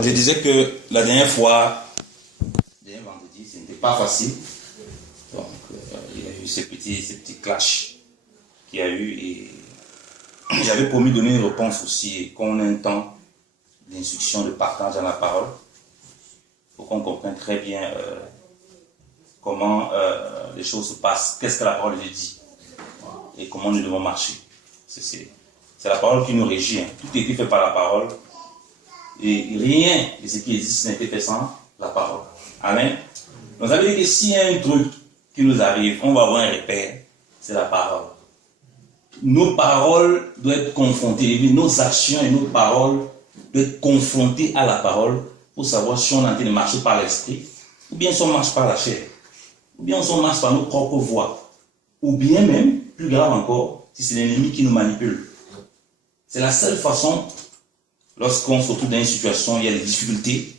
Donc je disais que la dernière fois, dernier vendredi, ce n'était pas facile. Donc il y a eu ces petits clashs qu'il y a eu et j'avais promis de donner une réponse aussi, qu'on ait un temps d'instruction, de partage dans la parole, pour qu'on comprenne très bien comment les choses se passent, qu'est-ce que la parole de Dieu dit et comment nous devons marcher. C'est la parole qui nous régit, hein. Tout a été fait par la parole et rien de ce qui existe n'a été fait sans la parole. Amen. Donc ça veut dire que s'il y a un truc qui nous arrive, on va avoir un repère, c'est la parole. Nos paroles doivent être confrontées, nos actions et nos paroles doivent être confrontées à la parole pour savoir si on est en train de marcher par l'esprit, ou bien si on marche par la chair, ou bien si on marche par nos propres voies, ou bien même, plus grave encore, si c'est l'ennemi qui nous manipule. C'est la seule façon, lorsqu'on se retrouve dans une situation, il y a des difficultés,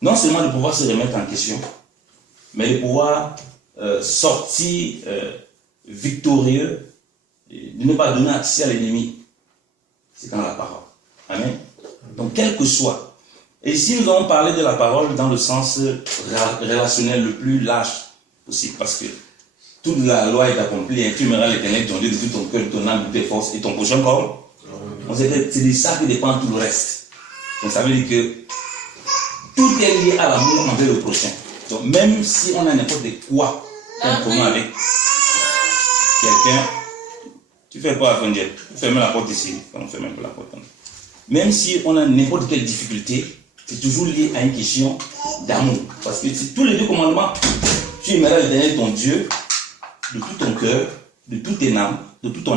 non seulement de pouvoir se remettre en question, mais de pouvoir sortir victorieux, de ne pas donner accès à l'ennemi. C'est dans la parole. Amen. Donc, quel que soit. Et ici, nous allons parler de la parole dans le sens relationnel le plus large possible. Parce que toute la loi est accomplie. Tu aimeras l'Éternel, ton Dieu, de tout ton cœur, de ton âme, de tes forces et ton prochain corps. C'est de ça que dépend tout le reste. Donc, ça veut dire que tout est lié à l'amour envers le prochain. Donc, même si on a n'importe quoi en commun avec quelqu'un, tu fais quoi, Fondier? Ferme la porte ici. On ferme un peu la porte. Même si on a n'importe quelle difficulté, c'est toujours lié à une question d'amour. Parce que c'est tous les deux commandements. Tu aimeras l'Éternel ton Dieu de tout ton cœur, de toute ton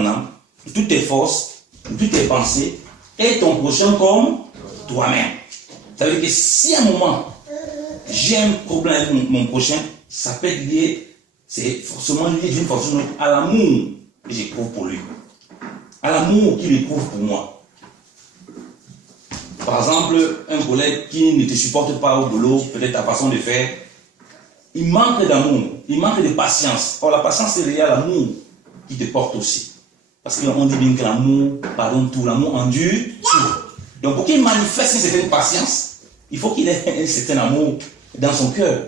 âme, de toutes tes forces, de toutes tes pensées, et ton prochain comme toi-même. Ça veut dire que si à un moment j'ai un problème avec mon prochain, ça peut être lié, c'est forcément lié d'une façon à l'amour que j'éprouve pour lui, à l'amour qu'il éprouve pour moi. Par exemple, un collègue qui ne te supporte pas au boulot, peut-être ta façon de faire, il manque d'amour, il manque de patience. Or, la patience est liée à l'amour qui te porte aussi. Parce qu'on dit bien que l'amour pardonne tout, l'amour endure tout. Donc, pour qu'il manifeste une certaine patience, il faut qu'il ait un certain amour dans son cœur.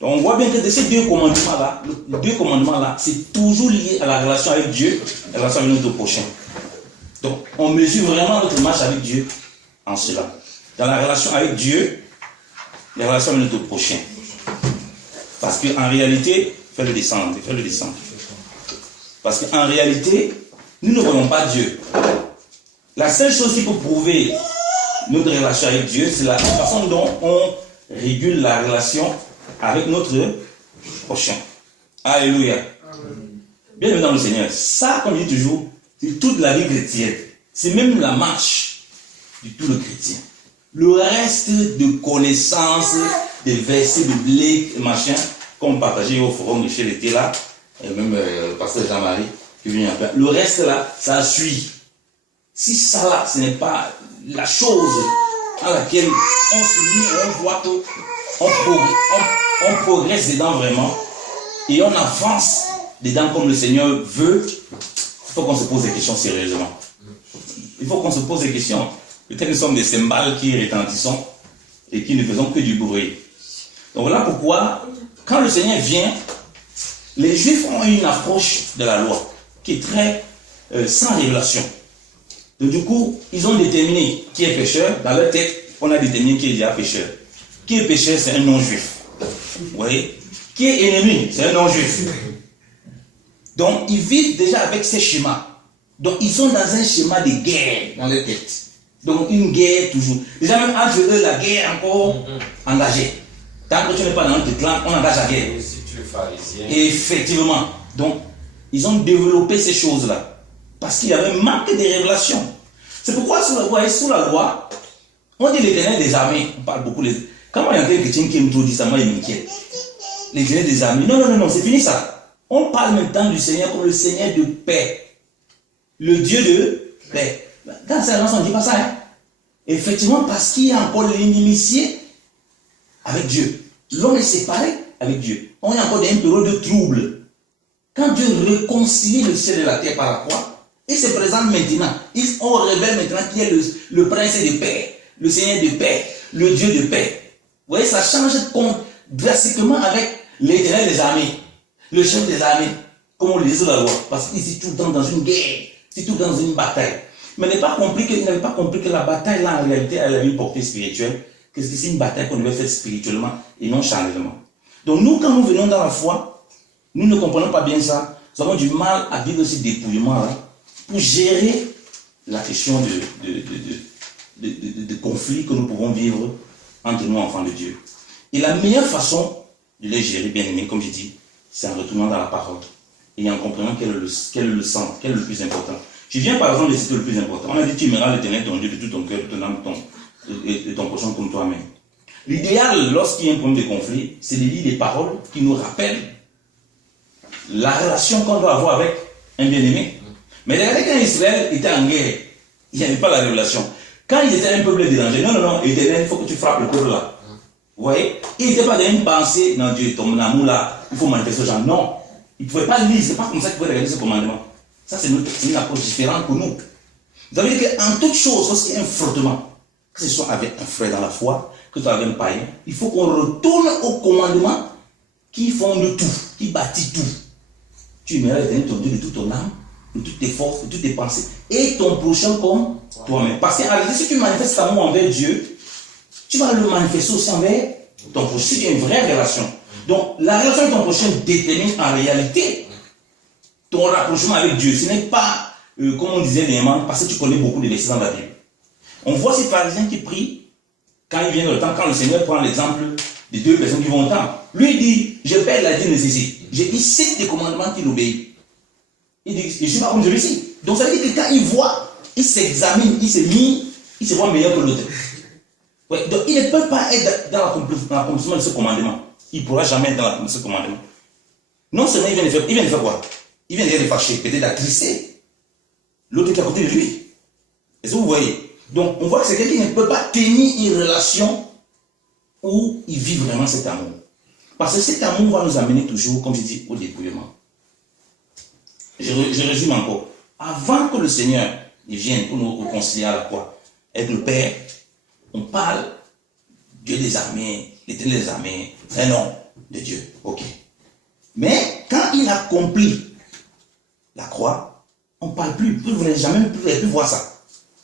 Donc, on voit bien que de ces deux commandements-là, c'est toujours lié à la relation avec Dieu et à la relation avec notre prochain. Donc, on mesure vraiment notre marche avec Dieu en cela. Dans la relation avec Dieu, la relation avec notre prochain. Parce qu'en réalité, fais-le descendre. Parce qu'en réalité, nous ne voyons pas Dieu. La seule chose qui peut prouver notre relation avec Dieu, c'est la façon dont on régule la relation avec notre prochain. Alléluia. Bienvenue dans le Seigneur. Ça, comme je dis toujours, c'est toute la vie chrétienne. C'est même la marche de tout le chrétien. Le reste de connaissances, des versets bibliques, machin, comme partagé au forum de chez l'été là, et même le pasteur Jean-Marie qui vient après. Le reste là, ça suit. Si ça là, ce n'est pas la chose à laquelle on se lie, on voit qu'on progresse dedans vraiment et on avance dedans comme le Seigneur veut, il faut qu'on se pose des questions sérieusement. Il faut qu'on se pose des questions. Peut-être que nous sommes des cymbales qui retentissons et qui ne faisons que du bruit. Donc voilà pourquoi, quand le Seigneur vient, les Juifs ont une approche de la loi qui est très sans révélation. Donc du coup, ils ont déterminé qui est pécheur. Dans leur tête, on a déterminé qui est déjà pécheur. Qui est pécheur, c'est un non-juif. Vous voyez? Qui est ennemi, c'est un non-juif. Donc ils vivent déjà avec ces schémas. Donc ils sont dans un schéma de guerre dans leur tête. Donc une guerre toujours. Déjà même entre eux, la guerre est encore engagée. Tant que tu n'es pas dans notre clan, on engage la guerre. Si tu es pharisien. Effectivement. Donc ils ont développé ces choses-là. Parce qu'il y avait un manque de révélation. C'est pourquoi sous la loi, on dit l'Éternel des armées. On parle beaucoup. Quand il y a un chrétien qui me dit ça, moi il m'inquiète. L'Éternel des armées. Non, c'est fini ça. On parle maintenant du Seigneur comme le Seigneur de paix. Le Dieu de paix. Dans cette annonce, on ne dit pas ça. Hein? Effectivement, parce qu'il y a encore l'inimitié avec Dieu. L'homme est séparé avec Dieu. On est encore dans une période de trouble. Quand Dieu réconcilie le ciel et la terre par la croix, il se présente maintenant. On révèle maintenant qui est le prince de paix. le Seigneur de paix, le Dieu de paix. Vous voyez, ça change drastiquement avec l'Éternel des armées, le chef des armées, comme on le disait la loi, parce qu'il est tout le temps dans une guerre, c'est tout le temps dans une bataille. Mais il n'avait pas compris que la bataille, là, en réalité, elle avait une portée spirituelle, que c'est une bataille qu'on devait faire spirituellement et non charnellement. Donc nous, quand nous venons dans la foi, nous ne comprenons pas bien ça. Nous avons du mal à vivre ce dépouillement-là pour gérer la question de conflits que nous pouvons vivre entre nous, enfants de Dieu. Et la meilleure façon de les gérer, bien aimés, comme je dis, c'est en retournant dans la parole et en comprenant quel est le centre, quel est le plus important. Je viens par exemple de citer le plus important. On a dit tu aimeras l'Éternel ton Dieu de tout ton cœur, de ton âme, de ton prochain comme toi-même. L'idéal, lorsqu'il y a un problème de conflit, c'est de lire des paroles qui nous rappellent la relation qu'on doit avoir avec un bien-aimé. Mais regardez, quand Israël était en guerre, il n'y avait pas la révélation. Quand il était un peuple dérangé, non, Éternel, il faut que tu frappes le peuple là. Vous voyez? Il n'était pas dans une pensée, non Dieu, ton amour là, il faut manifester aux gens. Non, il ne pouvait pas lire, c'est pas comme ça qu'il pouvait regarder ce commandement. Ça, c'est une approche différente pour nous. Vous avez dit qu'en toute chose, lorsqu'il y a un frottement, que ce soit avec un frère dans la foi, que ce soit avec un païen, il faut qu'on retourne au commandement qui fonde tout, qui bâtit tout. Tu aimeras l'Éternel ton Dieu de toute ton âme, de toutes tes forces, de toutes tes pensées, et ton prochain comme toi-même. Parce qu'en réalité, si tu manifestes cet amour envers Dieu, tu vas le manifester aussi envers ton prochain. C'est une vraie relation. Donc, la relation avec ton prochain détermine en réalité ton rapprochement avec Dieu. Ce n'est pas, comme on disait dernièrement, parce que tu connais beaucoup de versets dans la Bible. On voit ces pharisiens qui prient quand il vient le temps, quand le Seigneur prend l'exemple des deux personnes qui vont au temple. Lui, il dit, je paie la dîme nécessaire. Il cite des commandements qu'il obéit. Il dit, je ne suis pas comme celui-ci. Donc, ça veut dire que quand il voit, il s'examine, il se voit meilleur que l'autre. Ouais, donc, il ne peut pas être dans l'accomplissement de ce commandement. Il ne pourra jamais être dans l'accomplissement de ce commandement. Non seulement il vient de faire quoi? Il vient de fâcher, peut-être d'attrister l'autre qui est à côté de lui. Est-ce que vous voyez? Donc, on voit que c'est quelqu'un qui ne peut pas tenir une relation où il vit vraiment cet amour. Parce que cet amour va nous amener toujours, comme je dis, au dépouillement. Je résume encore. Avant que le Seigneur vienne pour nous réconcilier à la croix avec le Père, on parle Dieu des armées, l'Éternel des armées, un nom de Dieu. Ok. Mais quand il accomplit la croix, on ne parle plus. Vous n'allez jamais plus voir ça.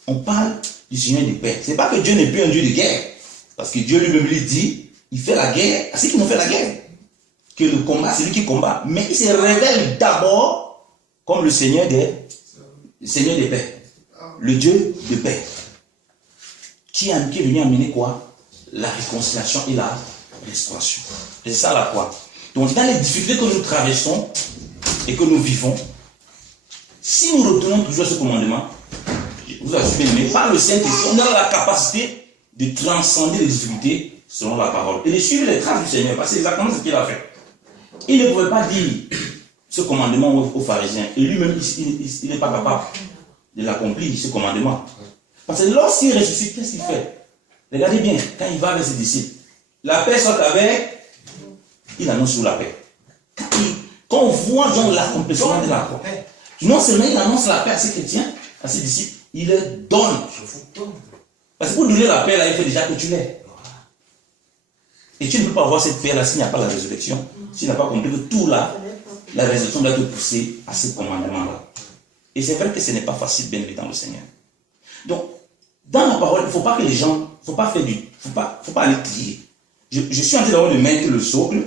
On parle du Seigneur des paix. Ce n'est pas que Dieu n'est plus un Dieu de guerre. Parce que Dieu lui-même lui dit, il fait la guerre à ceux qui n'ont fait la guerre. Que le combat, c'est lui qui combat. Mais il se révèle d'abord comme le Seigneur des paix. Le Dieu de paix. Qui est venu amener quoi? La réconciliation et la restauration. C'est ça la croix. Donc dans les difficultés que nous traversons et que nous vivons, si nous retournons toujours à ce commandement, vous assumez, mais par le Saint-Esprit, on a la capacité de transcender les difficultés selon la parole et de suivre les traces du Seigneur, parce que c'est exactement ce qu'il a fait. Il ne pouvait pas dire ce commandement aux pharisiens, et lui-même, il n'est pas capable de l'accomplir, ce commandement. Parce que lorsqu'il ressuscite, qu'est-ce qu'il fait? Regardez bien, quand il va avec ses disciples, la paix soit avec, il annonce sur la paix. Quand on voit donc l'accomplissement de la croix, non seulement il annonce la paix à ses chrétiens, à ses disciples, il leur donne. Parce que pour donner la paix, là, il fait déjà que tu l'es. Et tu ne peux pas avoir cette paix là s'il n'y a pas la résurrection. S'il n'a pas compris que tout là, la résurrection doit te pousser à ce commandement là. Et c'est vrai que ce n'est pas facile, bien évidemment, le Seigneur. Donc, dans la parole, il ne faut pas que les gens, il ne faut pas aller crier. Je suis en train de mettre le socle.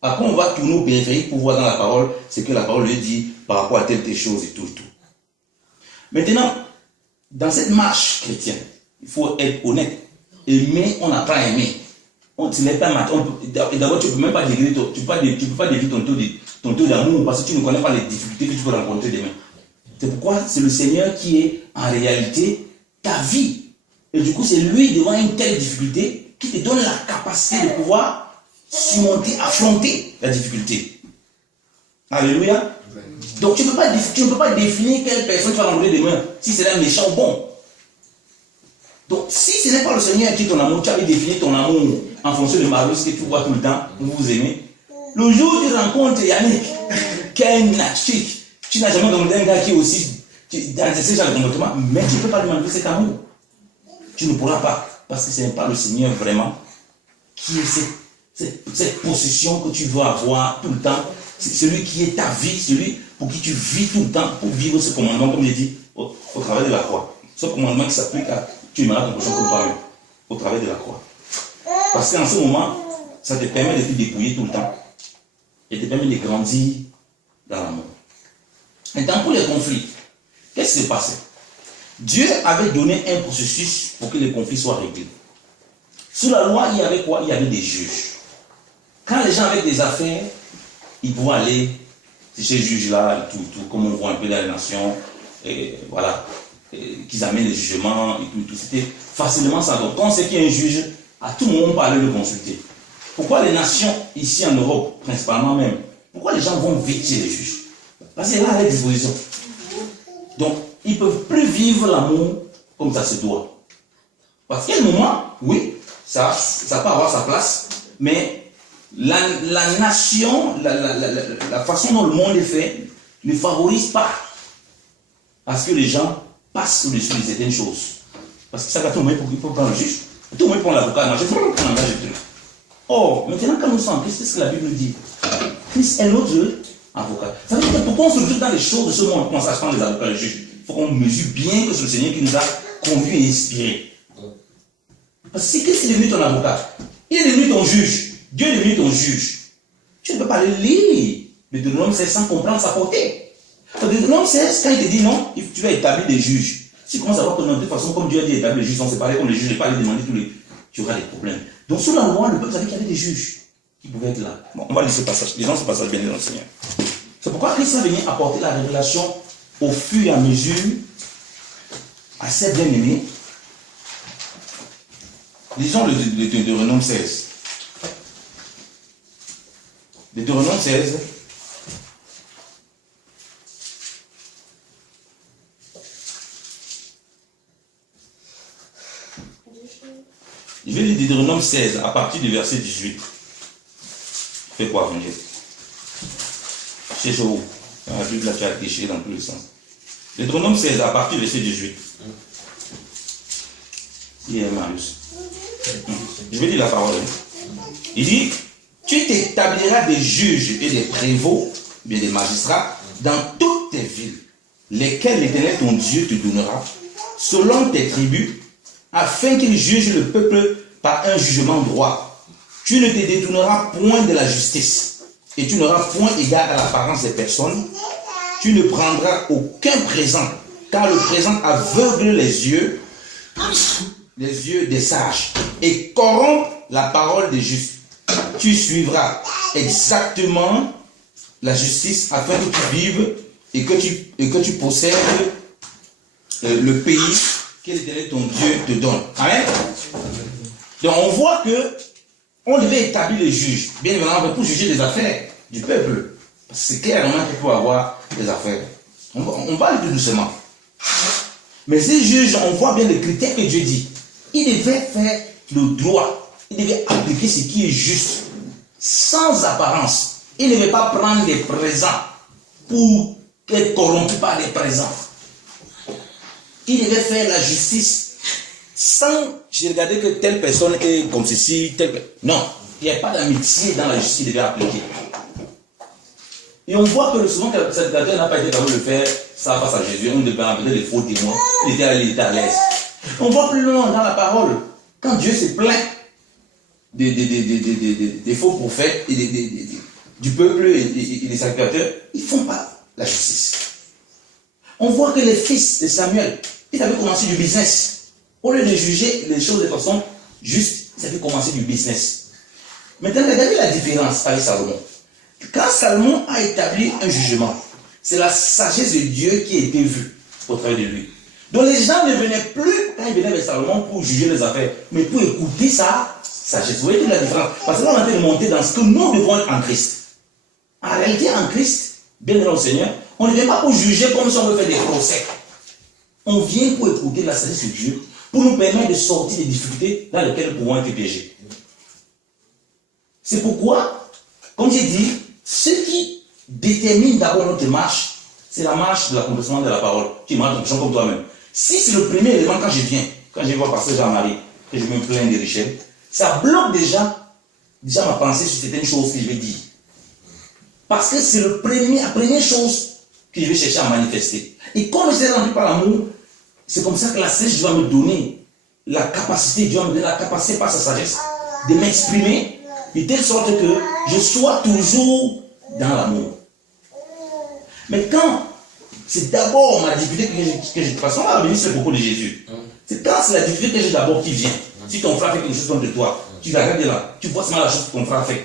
Après, on va tourner au périphérique pour voir dans la parole ce que la parole lui dit par rapport à telle chose et tout. Maintenant, dans cette marche chrétienne, il faut être honnête. Aimer, on n'a pas aimé. Tu n'es pas d'abord, tu ne peux même pas décrire, tu ne peux pas décrire ton taux d'amour parce que tu ne connais pas les difficultés que tu peux rencontrer demain. C'est pourquoi c'est le Seigneur qui est en réalité ta vie. Et du coup, c'est lui devant une telle difficulté qui te donne la capacité de pouvoir surmonter, affronter la difficulté. Alléluia. Donc tu ne peux pas définir quelle personne tu vas rencontrer demain, si c'est un méchant ou bon. Donc si ce n'est pas le Seigneur qui est ton amour, tu avais défini ton amour en fonction de ce que tu vois tout le temps, où vous aimez. Le jour où tu rencontres Yannick, qui est un narcissique, tu n'as jamais demandé un gars qui est aussi dans ce genre de comportement, mais tu ne peux pas lui manifester cet amour. Tu ne pourras pas. parce que ce n'est pas le Seigneur vraiment qui est cette possession que tu veux avoir tout le temps. C'est celui qui est ta vie, celui pour qui tu vis tout le temps, pour vivre ce commandement, comme j'ai dit, au travers de la croix. Ce commandement qui s'applique à tu aimeras ton prochain comme toi-même, au travers de la croix. Parce qu'en ce moment, ça te permet de te dépouiller tout le temps et te permet de grandir dans l'amour. Maintenant, pour les conflits, qu'est-ce qui s'est passé? Dieu avait donné un processus pour que les conflits soient réglés. Sous la loi, il y avait quoi? Il y avait des juges. Quand les gens avaient des affaires, ils pouvaient aller chez ces juges-là, tout, comme on voit un peu dans les nations, et voilà, qu'ils amènent les jugements et tout. C'était facilement ça. Donc, quand on sait qu'il y a un juge, à tout moment, on peut aller le consulter. Pourquoi les nations, ici en Europe, principalement même, pourquoi les gens vont vite chez les juges? Parce qu'il y a là à disposition. Donc, ils ne peuvent plus vivre l'amour comme ça se doit. Parce qu'à un moment, oui, ça peut avoir sa place, mais la nation, la façon dont le monde est fait, ne favorise pas à ce que les gens passent au-dessus de certaines choses. Parce que ça va tout le monde pour prendre le juge, tout le monde prend l'avocat, je prends l'engagement. Or, maintenant, quand nous sommes en Christ, qu'est-ce que la Bible nous dit? Christ est notre avocat. Ça veut dire que pourquoi on se retrouve dans les choses de ce monde, on commence à prendre les avocats, les juges? Il faut qu'on mesure bien que c'est le Seigneur qui nous a conduits et inspirés. Parce que si Christ est devenu ton avocat, il est devenu ton juge, Dieu est devenu ton juge, tu ne peux pas le lire le Deutéronome 16 sans comprendre sa portée. Le Deutéronome 16, quand il te dit non, tu vas établir des juges. Si tu commences à voir que de toute façon, comme Dieu a dit établir les juges, on s'est parlé comme les juges, et pas les demander tous les. Tu auras des problèmes. Donc, sous la loi, le peuple savait qu'il y avait des juges qui pouvaient être là. Bon, on va lire ce passage. Lisons ce passage bien dans le Seigneur. C'est pourquoi Christ va venir apporter la révélation au fur et à mesure à ses bien-aimés. Lisons le Deutéronome 16. Deutéronome 16. Je vais lire Deutéronome 16 à partir du verset 18. Fais quoi venir? C'est chaud. La Bible là, tu as déchiré dans tous les sens. Deutéronome 16 à partir du verset 18. Il est Marius. Je vais dire la parole. Il dit, tu t'établiras des juges et des prévôts, bien des magistrats, dans toutes tes villes, lesquelles l'Éternel ton Dieu te donnera, selon tes tribus, afin qu'ils jugent le peuple par un jugement droit. Tu ne te détourneras point de la justice, et tu n'auras point égard à l'apparence des personnes. Tu ne prendras aucun présent, car le présent aveugle les yeux des sages, et corrompt la parole des justes. Tu suivras exactement la justice afin que tu vives et que tu possèdes le pays que l'Éternel ton Dieu te donne. Amen. Donc on voit que on devait établir les juges, bien évidemment, pour juger les affaires du peuple. C'est clairement qu'il faut avoir des affaires. On va aller tout doucement. Mais ces juges, on voit bien les critères que Dieu dit. Il devait faire le droit. Il devait appliquer ce qui est juste, sans apparence. Il ne devait pas prendre des présents pour être corrompu par des présents. Il devait faire la justice sans regarder que telle personne est comme ceci, non, il n'y a pas d'amitié dans la justice qu'il devait appliquer. Et on voit que souvent, quand cette personne n'a pas été capable de le faire, ça face à Jésus, on devait amener des faux témoins, il était à l'aise. On voit plus loin dans la parole, quand Dieu se plaint des faux prophètes et du peuple et des sacrificateurs, ils ne font pas la justice. On voit que les fils de Samuel, ils avaient commencé du business. Au lieu de juger les choses de façon juste, ils avaient commencé du business. Maintenant, regardez la différence avec Salomon. Quand Salomon a établi un jugement, c'est la sagesse de Dieu qui a été vue au travers de lui. Donc les gens ne venaient plus, quand ils venaient avec Salomon, pour juger les affaires, mais pour écouter sa sagesse. Vous voyez la différence? Parce qu'on est en train de monter dans ce que nous devons être en Christ. En réalité, en Christ, bien dans le Seigneur, on ne vient pas pour juger comme si on veut faire des procès. On vient pour écouter la sagesse de Dieu, pour nous permettre de sortir des difficultés dans lesquelles nous pouvons être piégés. C'est pourquoi, comme j'ai dit, ce qui détermine d'abord notre marche, c'est la marche de l'accomplissement de la parole. Tu marches comme toi-même. Si c'est le premier élément quand je viens voir pasteur Jean-Marie, que je me plains de Richel, ça bloque déjà ma pensée sur certaines choses que je vais dire. Parce que c'est la première chose que je vais chercher à manifester. Et comme je suis rendu par l'amour, c'est comme ça que la sagesse va me donner la capacité, Dieu va me donner la capacité par sa sagesse de m'exprimer de telle sorte que je sois toujours dans l'amour. Mais quand c'est d'abord ma difficulté que j'ai, de toute façon, là, c'est le propos de Jésus. C'est quand c'est la difficulté que j'ai d'abord qui vient. Si ton frère fait quelque chose contre toi, tu vas regarder là, tu vois seulement la chose que ton frère fait.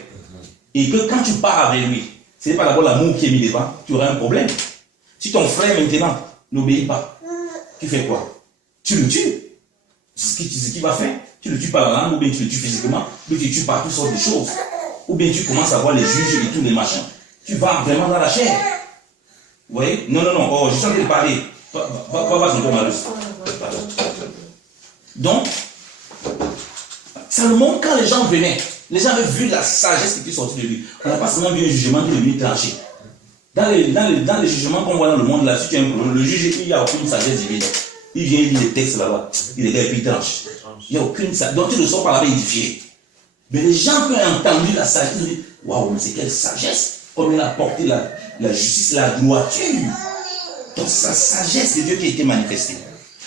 Et que quand tu pars avec lui, ce n'est pas d'abord l'amour qui est mis devant, tu auras un problème. Si ton frère maintenant n'obéit pas, tu fais quoi? Tu le tues. C'est ce qu'il va faire. Tu le tues par la langue, ou bien tu le tues physiquement, ou bien tu le tues par toutes sortes de choses. Ou bien tu commences à voir les juges et tous les machins. Tu vas vraiment dans la chair. Vous voyez? Non, oh, je suis en train de parler. Pas son Marius. Donc, Salomon, quand les gens venaient, les gens avaient vu la sagesse qui est sortie de lui. On n'a pas seulement vu un jugement qui est venu trancher. Dans les jugements qu'on voit dans le monde, là, si tu as un problème, le juge, il n'y a aucune sagesse divine. Il vient, il lit les textes là-bas, il regarde et puis il tranche. Il n'y a aucune sagesse. Donc tu ne sors pas là-bas édifié. Mais les gens qui ont entendu la sagesse, ils disent, waouh, mais c'est quelle sagesse! Comme il a apporté la justice, la droiture. Donc sa sagesse de Dieu qui a été manifestée.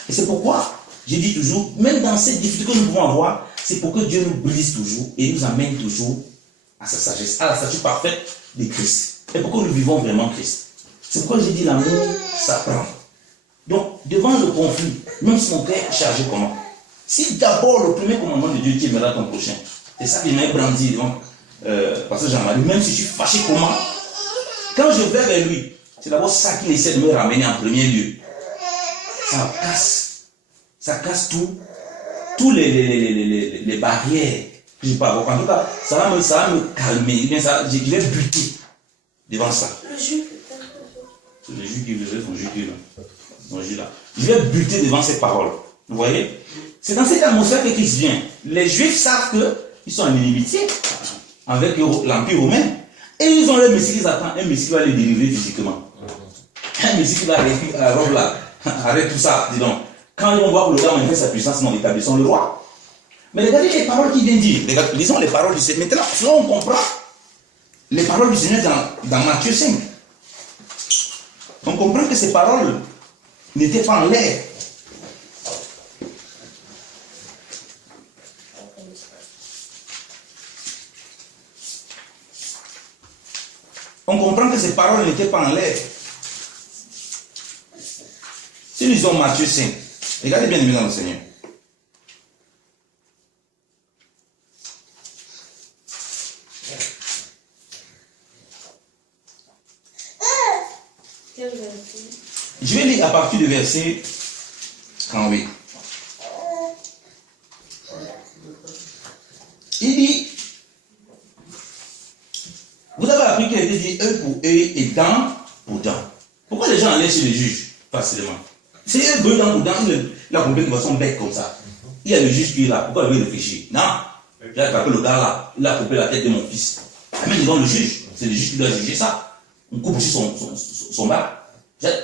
Et c'est pourquoi, j'ai dit toujours, même dans ces difficultés que nous pouvons avoir, c'est pour que Dieu nous brise toujours et nous amène toujours à sa sagesse, à la stature parfaite de Christ. Et pourquoi nous vivons vraiment Christ. C'est pourquoi j'ai dit l'amour, ça prend. Donc, devant le conflit, même si mon cœur est chargé comment? Si d'abord le premier commandement de Dieu qui aimera ton prochain, c'est ça qui m'a brandi devant Pasteur Jean-Marie, même si je suis fâché comment, quand je vais vers lui, c'est d'abord ça qu'il essaie de me ramener en premier lieu. Ça casse tous les barrières que je peux avoir. En tout cas, ça va me calmer. Bien ça, je vais buter devant ça. Le jus qui veut son jus qui là. Je vais buter devant ces paroles. Vous voyez? C'est dans cette atmosphère que Christ vient. Les Juifs savent qu'ils sont en inimitié avec l'Empire romain. Et ils ont le Messie qui attend, un Messie qui va les délivrer physiquement. Un Messie qui va arrêter la robe là. Arrête tout ça, dis donc. Quand ils vont voir que le gars manifeste sa puissance, non, établissons le roi. Mais regardez les paroles qu'il vient dire. Lisons les paroles du Seigneur. Maintenant, selon on comprend les paroles du Seigneur dans Matthieu 5. On comprend que ces paroles n'étaient pas en l'air. On comprend que ces paroles n'étaient pas en l'air. Si nous lisons Matthieu 5, regardez bien dans le Seigneur. Je vais lire à partir du verset 38. Il dit, vous avez appris qu'il a été dit œil pour œil et dent pour dent. Pourquoi les gens allaient chez les juges facilement? C'est œil pour œil, dent pour dent, il a compris de façon bête comme ça. Il y a le juge qui est là, pourquoi il veut réfléchir? Non, j'ai attrapé le gars là, il a coupé la tête de mon fils. Même devant le juge, c'est le juge qui doit juger ça. On coupe aussi son bas.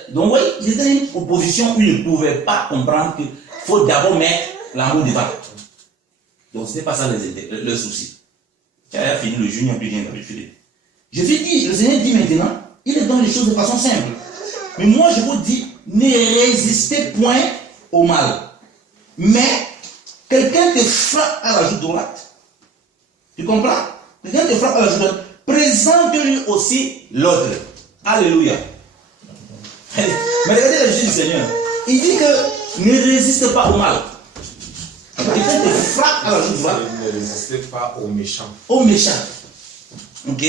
Donc, vous voyez, il était dans une opposition où il ne pouvait pas comprendre qu'il faut d'abord mettre l'amour devant. Donc, ce n'était pas ça le souci. Tu as fini le juge, il n'y a plus rien d'habitude. Je vais dire, le Seigneur dit maintenant, il donne les choses de façon simple. Mais moi, je vous dis, ne résistez point au mal. Mais, quelqu'un te frappe à la joue droite. Tu comprends? Quelqu'un te frappe à la joue droite. Présente-lui aussi l'autre. Alléluia. Mais regardez la justice du Seigneur. Il dit que ne résiste pas au mal. Quelqu'un te frappe à la joue droite. Ne résistez pas aux méchants. Aux méchants. Ok?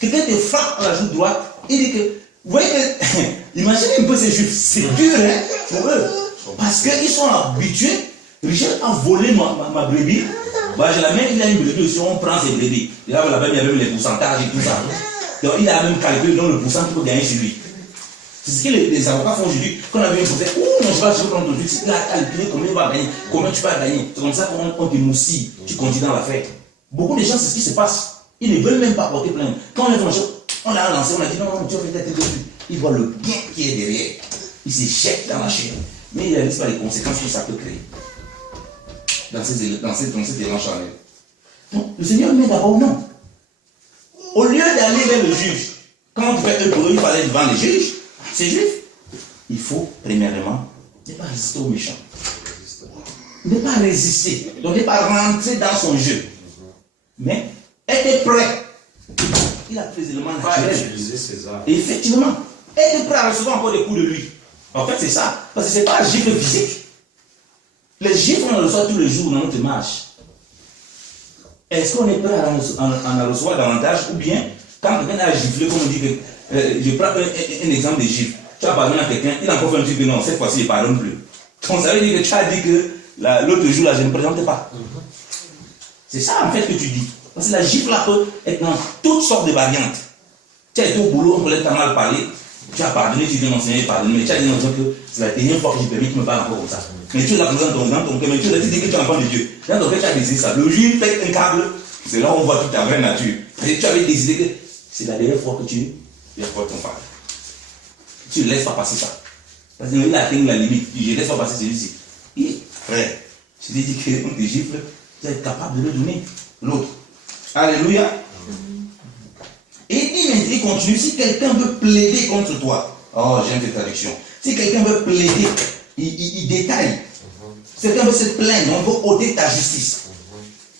Quelqu'un te frappe à la joue droite. Il dit que, vous voyez que, imaginez un peu ces juifs. C'est dur, hein, pour eux. Parce qu'ils sont habitués. Richard a volé ma brebis. Bah, je la mets, il a une brebis aussi, on prend ses brebis. Et là, il y avait les pourcentages et tout ça. Donc, il a même calculé dans le pourcentage qu'il peut gagner sur lui. C'est ce que les avocats font aujourd'hui. Quand on a vu un procès, oh, non, je vais prendre ton truc. Il a calculé combien il va gagner, combien tu vas gagner. C'est comme ça qu'on te moussie, tu continues dans l'affaire. Beaucoup de gens, c'est ce qui se passe. Ils ne veulent même pas porter plainte. Quand on est dans on l'a lancé, on a dit non, tu vas peut-être être dessus. Il voit le bien qui est derrière. Il s'éjecte dans la chair. Mais il ne réalise pas les conséquences que ça peut créer. dans cet élan charnel. Donc, le Seigneur met d'abord non. Au lieu d'aller vers le juge, quand tu fais œuvre, il fallait devant les juges, c'est juif. Il faut, premièrement, ne pas résister aux méchants. Ne pas résister. Donc, ne pas rentrer dans son jeu. Mais être prêt. Il a pris les éléments naturels. Utiliser ses armes. Effectivement, être prêt à recevoir encore des coups de lui. En fait, c'est ça. Parce que ce n'est pas un gifle physique. Les gifles, on le reçoit tous les jours dans notre marche. Est-ce qu'on est prêt à en recevoir davantage? Ou bien, quand quelqu'un a giflé, comme on dit que. Je prends un exemple de gifle. Tu as pardonné à quelqu'un, il a encore fait un truc que non, cette fois-ci, il ne pardonne plus. Donc, ça veut dire que tu as dit que l'autre jour, là, je ne me présentais pas. C'est ça, en fait, que tu dis. Parce que la gifle, là, peut être dans toutes sortes de variantes. Tu as été au boulot, on peut t'as mal parlé. Tu as pardonné, tu viens m'enseigner, pardonner, mais tu as dit que c'est la dernière fois que j'ai permis que tu me parles encore comme ça. Mais tu es là présent dans ton cœur, mais tu as dit que tu es enfant de Dieu. Dans ton cœur, tu as décidé ça. Le juge fait un câble, c'est là où on voit toute ta vraie nature. Et tu avais décidé que c'est la dernière fois que tu fois ton père. Tu ne laisses pas passer ça. Parce qu'il a atteint la limite. Je ne laisse pas passer celui-ci. Et frère, je t'ai dit qu'on te gifle, tu es capable de le donner. L'autre. Alléluia. Et il continue. Si quelqu'un veut plaider contre toi, oh, j'aime cette traduction. Si quelqu'un veut plaider, il détaille. Si quelqu'un veut se plaindre, on veut ôter ta justice.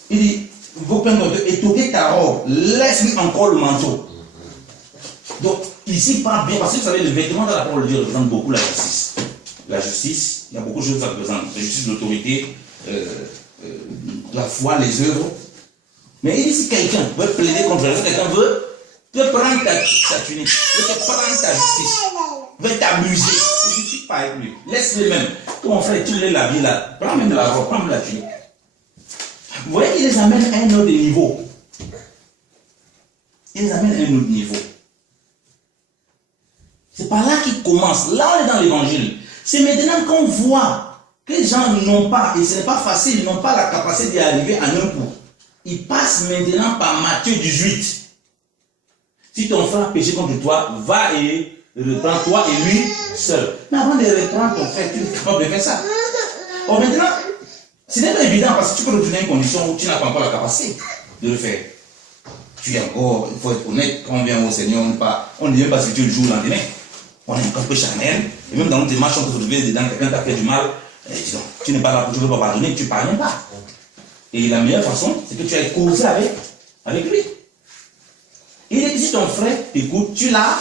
Il dit, vous plaindre, étouffer ta robe, laisse-lui encore le manteau. Donc, ici, pas bien, parce que vous savez, le vêtement de la parole de Dieu représente beaucoup la justice. La justice, il y a beaucoup de choses qui représentent. La justice, l'autorité, la foi, les œuvres. Mais il dit, si quelqu'un veut plaider contre toi, si quelqu'un veut te prendre ta tunique, veut te prendre ta justice, veut t'amuser, ne discute pas avec lui. Laisse-le même. Ton frère, tu l'as l'habillé là, prends même la robe, prends même la tunique. Vous voyez, il les amène à un autre niveau. Il les amène à un autre niveau. C'est par là qu'il commence. Là, on est dans l'évangile. C'est maintenant qu'on voit que les gens n'ont pas, et ce n'est pas facile, ils n'ont pas la capacité d'y arriver en un coup. Ils passent maintenant par Matthieu 18. Si ton frère a péché contre toi, va et reprends-toi et lui seul. Mais avant de reprendre ton frère, tu es capable de faire ça. Or maintenant, ce n'est pas évident parce que tu peux retrouver une condition où tu n'as pas encore la capacité de le faire. Tu es encore, il faut être honnête, quand on vient au Seigneur, on ne vient pas se tuer le jour au lendemain. On est un peu charnel, et même dans notre démarche, on peut se retrouver dedans, quelqu'un t'a fait du mal, et dis donc, tu n'es pas là, tu ne veux pas pardonner, tu ne parles pas. Et la meilleure façon, c'est que tu ailles causer avec lui. Et si ton frère t'écoute, tu l'as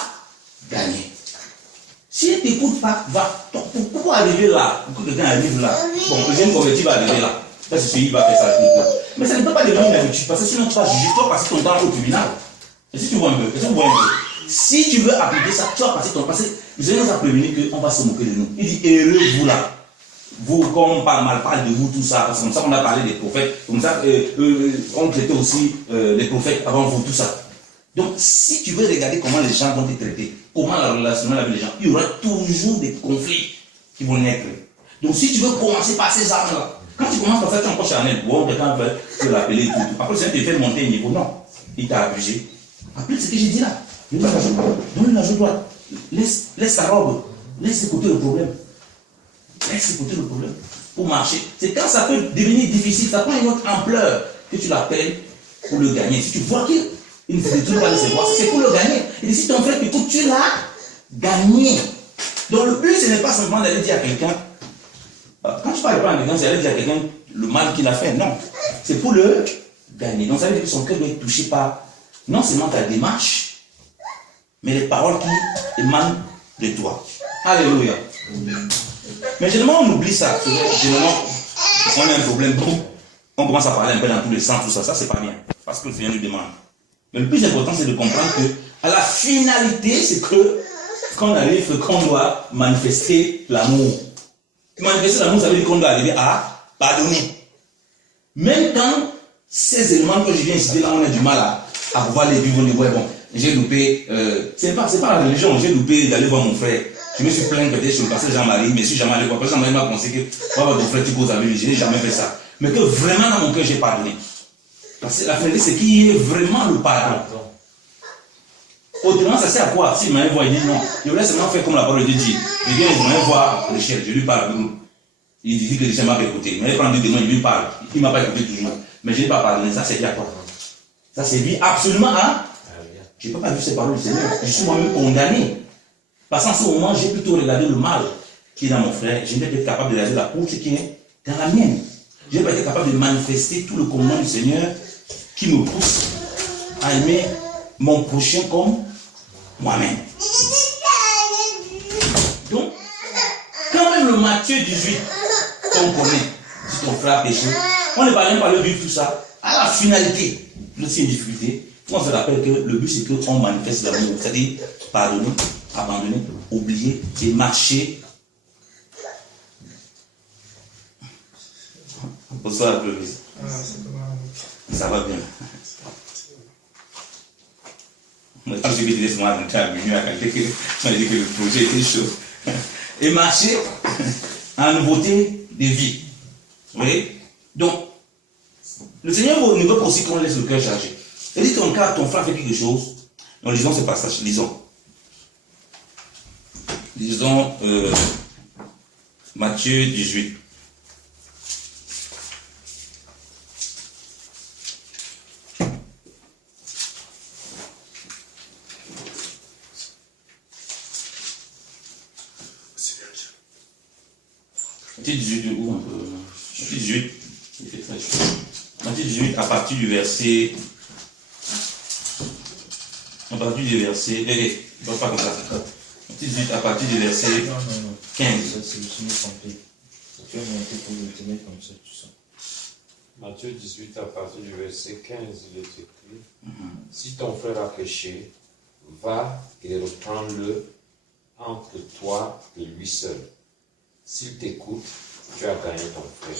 gagné. S'il ne t'écoute pas, va. Pourquoi arriver là? Pourquoi quelqu'un arrive là? Bon, le jeune converti va arriver là. Là, c'est celui qui va faire ça. Mais ça ne peut pas devenir une habitude, parce que sinon tu vas juger, tu vas passer ton temps au tribunal. Et si tu vois un peu, si tu veux appliquer ça, tu vas passer ton temps. Le Seigneur nous a prévenu qu'on va se moquer de nous. Il dit, heureux vous là. Vous, comme on parle mal, parle de vous, tout ça. Parce que comme ça, on a parlé des prophètes. Comme ça, on traitait aussi les prophètes avant vous, tout ça. Donc, si tu veux regarder comment les gens vont te traiter, comment la relation avec les gens, il y aura toujours des conflits qui vont naître. Donc, si tu veux commencer par ces armes-là, quand tu commences par faire, tu es encore charnel. Bon, quelqu'un peut l'appeler et tout. Après, c'est un te fait monter un niveau. Non, il t'a abusé. Après, ce que j'ai dit là, donne la joue droite. Laisse ta robe. Laisse écouter le problème. Laisse écouter le problème pour marcher. C'est quand ça peut devenir difficile, ça prend une autre ampleur que tu l'appelles pour le gagner. Si tu vois qu'il ne se détourne pas de ses voies, c'est pour le gagner. Et si ton frère t'écoute, tu l'as gagné. Donc le but, ce n'est pas simplement d'aller dire à quelqu'un, quand je parle de quelqu'un, c'est d'aller dire à quelqu'un le mal qu'il a fait. Non. C'est pour le gagner. Donc ça veut dire que son cœur doit être touché par non seulement ta démarche, mais les paroles qui émanent de toi. Alléluia. Mais généralement, on oublie ça. Généralement, on a un problème. On commence à parler un peu dans tous les sens, tout ça. Ça, c'est pas bien. Parce que le Seigneur nous demande. Mais le plus important, c'est de comprendre que, à la finalité, c'est que, quand on arrive, qu'on doit manifester l'amour. Manifester l'amour, ça veut dire qu'on doit arriver à pardonner. Même quand ces éléments que je viens citer là, on a du mal à pouvoir les vivre, on dit, ouais, bon, j'ai loupé, c'est pas la religion, j'ai loupé d'aller voir mon frère. Je me suis plaint peut-être sur le pasteur Jean-Marie, mais si jamais allé voir, Jean-Marie m'a conseillé que, va ton frère, tu causes avec lui, je n'ai jamais fait ça. Mais que vraiment dans mon cœur, j'ai pardonné. Parce que la finalité, c'est qu'il y ait vraiment le pardon. Autrement, ça sert à quoi? S'il m'a envoyé, non. Je voulais seulement faire comme la parole de Dieu dit. Il vient, il m'a voir Richel, je lui parle. Il dit que je m'a écouté. Mais quand il dit que non, il lui parle. Il ne m'a pas écouté toujours. Mais je n'ai pas pardonné. Ça, c'est à quoi? Ça, c'est lui absolument à. Je n'ai pas vu ces paroles du Seigneur. Je suis moi-même condamné. Parce qu'en ce moment, j'ai plutôt regardé le mal qui est dans mon frère. Je n'ai pas été capable de regarder la poutre qui est dans la mienne. Je n'ai pas été capable de manifester tout le commandement du Seigneur qui me pousse à aimer mon prochain comme moi-même. Donc, quand même le Matthieu 18, qu'on connaît, si ton frère a péché, on ne va même pas le vivre tout ça. À la finalité, c'est une difficulté. On se rappelle que le but c'est qu'on manifeste l'amour, c'est-à-dire pardonner, abandonner, oublier et marcher. Bonsoir la pleureuse. Ça va bien. Quand j'ai dit que moi, à minuit, à quelqu'un, on a dit que le projet était chaud. Et marcher en nouveauté de vie. Vous voyez? Donc, le Seigneur ne veut pas aussi qu'on laisse le cœur chargé. C'est-à-dire qu'en cas ton frère fait quelque chose, nous lisons ce passage, lisons. Lisons Matthieu 18. Matthieu 18, où un peu? Matthieu 18, il fait très chaud. Matthieu 18, à partir du verset. À partir du verset. Ne pas comme ça. Matthieu 18, à partir du verset 15. Matthieu 18, à partir du verset 15, il est écrit: Si ton frère a péché, va et reprends-le entre toi et lui seul. S'il t'écoute, tu as gagné ton frère.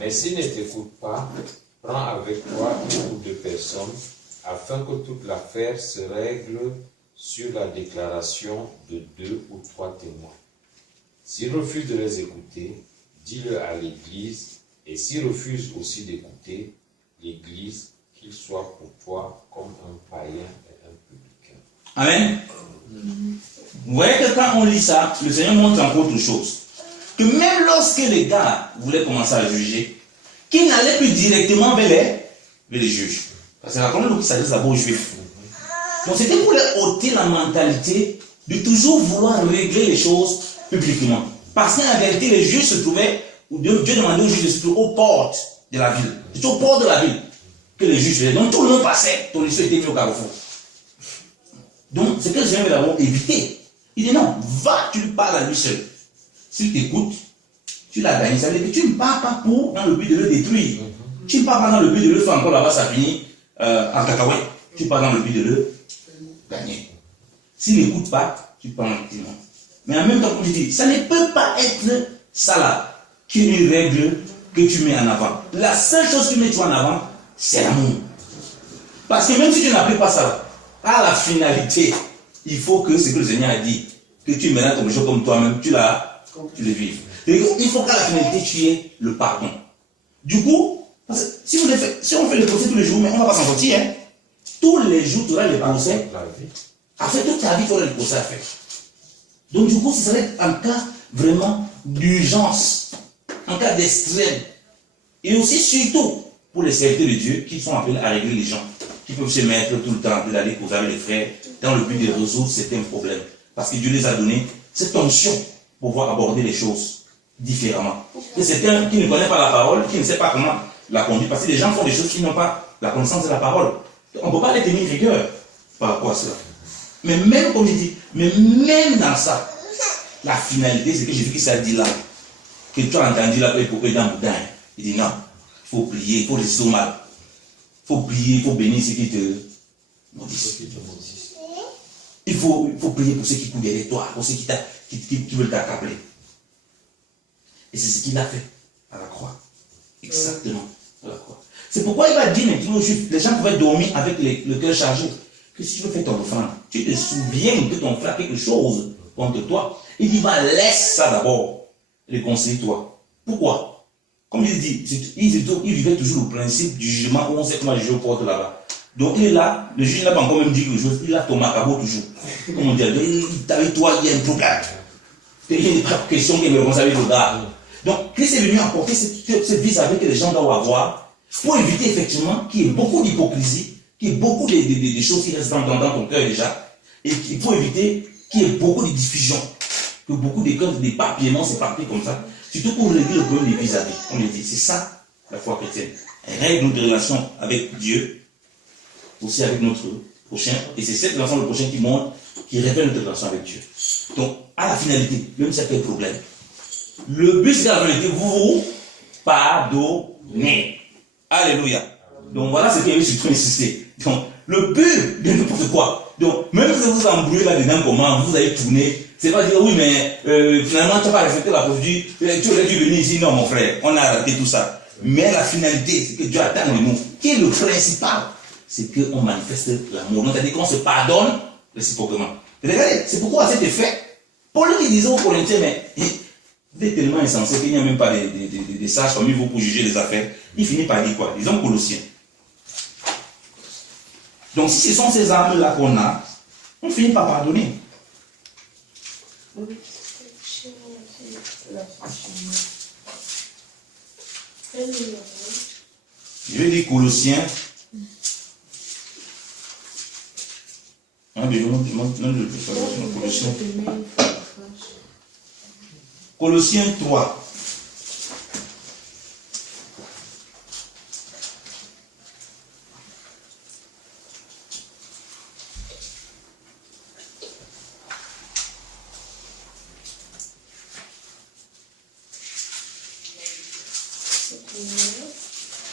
Mais s'il ne t'écoute pas, prends avec toi une ou deux personnes, afin que toute l'affaire se règle sur la déclaration de 2 ou 3 témoins. S'il refuse de les écouter, dis-le à l'Église, et s'il refuse aussi d'écouter l'Église, qu'il soit pour toi comme un païen et un publicain. Amen. Vous voyez que quand on lit ça, le Seigneur montre encore autre chose. Que même lorsque les gars voulaient commencer à juger, qu'ils n'allaient plus directement vers les juges. Parce que la première qui s'adresse d'abord aux juifs. Donc c'était pour leur ôter la mentalité de toujours vouloir régler les choses publiquement. Parce qu'en vérité, les juges se trouvaient, ou Dieu demandait aux juges de se trouver aux portes de la ville. C'est aux portes de la ville que les juges faisaient. Donc tout le monde passait, ton histoire était mis au carrefour. Donc c'est que le Seigneur veut d'abord éviter. Il dit non, va, tu lui parles à lui seul. S'il t'écoute, tu l'as gagné. Ça veut dire que tu ne pars pas dans le but de le détruire. Tu ne pars pas dans le but de le faire encore là-bas, ça finit en cacahuète. Tu pars dans le but de le gagner. S'il n'écoute pas, tu prends un petit nom. Mais en même temps, comme je dis, ça ne peut pas être ça là, qui est une règle que tu mets en avant. La seule chose que tu mets en avant, c'est l'amour. Parce que même si tu n'appliques pas ça, à la finalité, il faut que ce que le Seigneur a dit, que tu mènes ton péché comme toi-même, tu le vives. Il faut qu'à la finalité, tu aies le pardon. Du coup, parce que si on fait le procès tous les jours, mais on ne va pas s'en sortir. Hein. Tous les jours, tu auras le procès. Après toute ta vie, tu auras le procès à faire. Donc du coup, ce serait un cas vraiment d'urgence, un cas d'extrême. Et aussi, surtout, pour les serviteurs de Dieu qui sont appelés à régler les gens, qui peuvent se mettre tout le temps d'aller causer avec les frères, dans le but de résoudre certains problèmes. Parce que Dieu les a donné cette onction pour pouvoir aborder les choses différemment. Et certains qui ne connaissent pas la parole, qui ne savent pas comment la conduire, parce que les gens font des choses qui n'ont pas la connaissance de la parole. On ne peut pas les tenir rigueur par rapport à cela. Mais même, comme je dis, mais même dans ça, la finalité, c'est que j'ai vu que ça dit là, que tu as entendu là, pour eux dans Boudin. Il dit non, il faut prier, il faut résister au mal. Il faut prier, il faut bénir ceux qui te maudissent. Il faut prier pour ceux qui courent derrière toi, pour ceux qui veulent t'accabler. Et c'est ce qu'il a fait à la croix. Exactement, à la croix. C'est pourquoi il va dire maintenant aux Juifs, les gens pouvaient dormir avec le cœur chargé, que si tu veux faire ton offrande, tu te souviens que ton frère a quelque chose contre toi. Il dit, laisse ça d'abord, réconcilie-toi. Pourquoi? Comme il dit, il vivait toujours le principe du jugement où on sait comment le juge porte là-bas. Donc il est là, le juge n'a pas encore même dit quelque chose, il a ton macabo toujours. Comme on dit, avec toi, il y a un problème. Il n'est pas question qu'il me responsabilise le gars. Donc, Christ est venu apporter ce vis-à-vis que les gens doivent avoir pour éviter effectivement qu'il y ait beaucoup d'hypocrisie, qu'il y ait beaucoup de choses qui restent dans ton cœur déjà, et pour éviter qu'il y ait beaucoup de diffusion, que beaucoup d'éparpillements s'éparpillent comme ça, surtout pour régler le problème des vis-à-vis. On le dit, c'est ça la foi chrétienne. Elle règle notre relation avec Dieu, aussi avec notre prochain, et c'est cette relation, le prochain qui révèle notre relation avec Dieu. Donc, à la finalité, même si il y a quel problème, le but c'est qu'à la finalité, vous pardonnez. Alléluia. Donc voilà ce qui est surtout insisté. Donc, le but de n'importe quoi. Donc, même si vous vous embrouillez là-dedans, comment vous allez tourner, c'est pas dire oui, mais finalement, tu n'as pas respecté la procédure, tu aurais dû venir ici. Non, mon frère, on a arrêté tout ça. Mais la finalité, c'est que Dieu attend de nous. Qui est le principal? C'est qu'on manifeste l'amour. Donc, c'est-à-dire qu'on se pardonne réciproquement. Regardez, c'est pourquoi à cet effet, Paul qui disait aux Corinthiens, mais vous êtes tellement insensé qu'il n'y a même pas des sages parmi vous pour juger les affaires. Il finit par dire quoi? Disons Colossiens. Donc, si ce sont ces armes-là qu'on a, on finit par pardonner. Je vais dire Colossiens. Colossiens 3.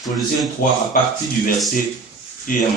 Colossiens 3, à partir du verset. Tu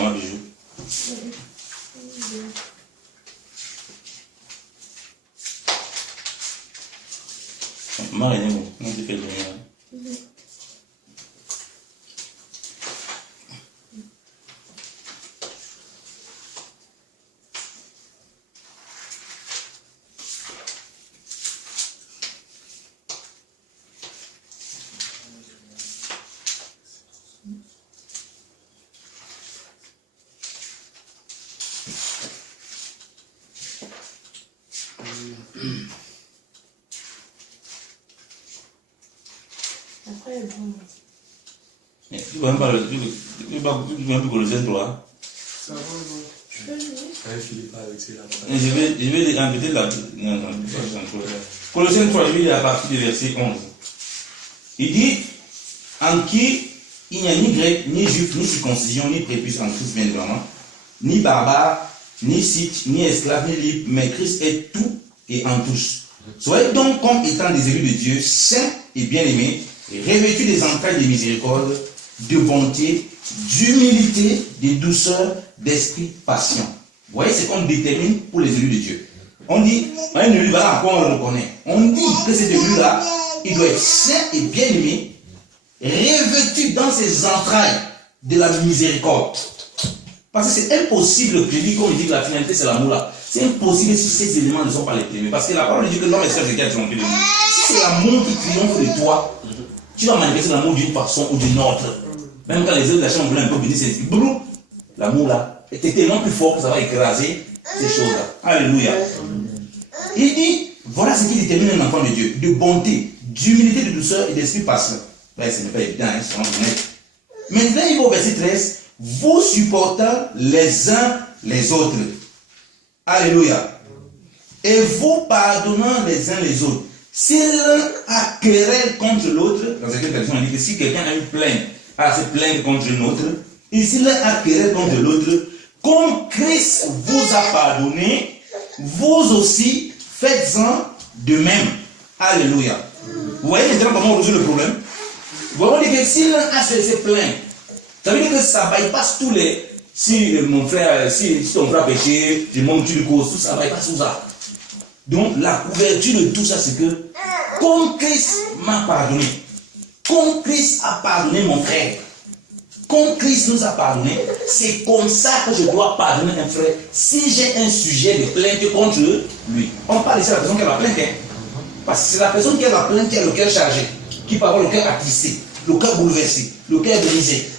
vas même pas Colossiens 3. Je vais inviter la. Colossiens 3, je vais lire à partir du verset 11. Il dit: en qui il n'y a ni grec, ni juif, ni circoncision, ni prépuce en Christ, bien évidemment, ni barbare, ni scythe, ni esclave, ni libre, mais Christ est tout et en tous. Soyez donc comme étant des élus de Dieu, saints et bien-aimés, revêtus des entrailles de miséricorde, de bonté, d'humilité, de douceur, d'esprit patient. Vous voyez ce qu'on détermine pour les élus de Dieu. On dit, un élu, voilà à quoi on le reconnaît. On dit que cet élu-là, il doit être saint et bien-aimé, revêtu dans ses entrailles de la miséricorde. Parce que c'est impossible que je dis, comme il dit que la finalité c'est l'amour là. C'est impossible si ces éléments ne sont pas les témoins. Parce que la parole dit que l'homme est seul de qui a triomphé de lui. Si c'est l'amour qui triomphe de toi, tu vas manifester l'amour d'une façon ou d'une autre. Même quand les autres de la chambre voulaient un peu venir, c'est l'amour là était tellement plus fort que ça va écraser ces choses-là. Alléluia. Il dit, voilà ce qui détermine un enfant de Dieu. De bonté, d'humilité, de douceur et d'esprit patient. Là, ce n'est pas évident, hein, c'est honnête. Maintenant, il va au verset 13. Vous supportant les uns les autres. Alléluia. Et vous pardonnant les uns les autres. Si l'un a querelle contre l'autre, dans cette version, on dit que si quelqu'un a une plainte, à se plaindre contre une autre, et si l'un a querelle contre l'autre, comme Christ vous a pardonné, vous aussi faites-en de même. Alléluia. Vous voyez maintenant comment on résout le problème? Vous voyez que si l'un a se laissé plaindre, ça veut dire que ça bypasse tous les. Si mon frère, si ton frère a péché, je monte tu le causes, tout ça bypasse tout ça. Donc la couverture de tout ça, c'est que comme Christ m'a pardonné, comme Christ a pardonné mon frère, comme Christ nous a pardonné, c'est comme ça que je dois pardonner un frère si j'ai un sujet de plainte contre lui. On parle ici de la personne qui a la plainte, hein? Parce que c'est la personne qui a la plainte qui a le cœur chargé, qui peut avoir le cœur attristé, le cœur bouleversé, le cœur brisé.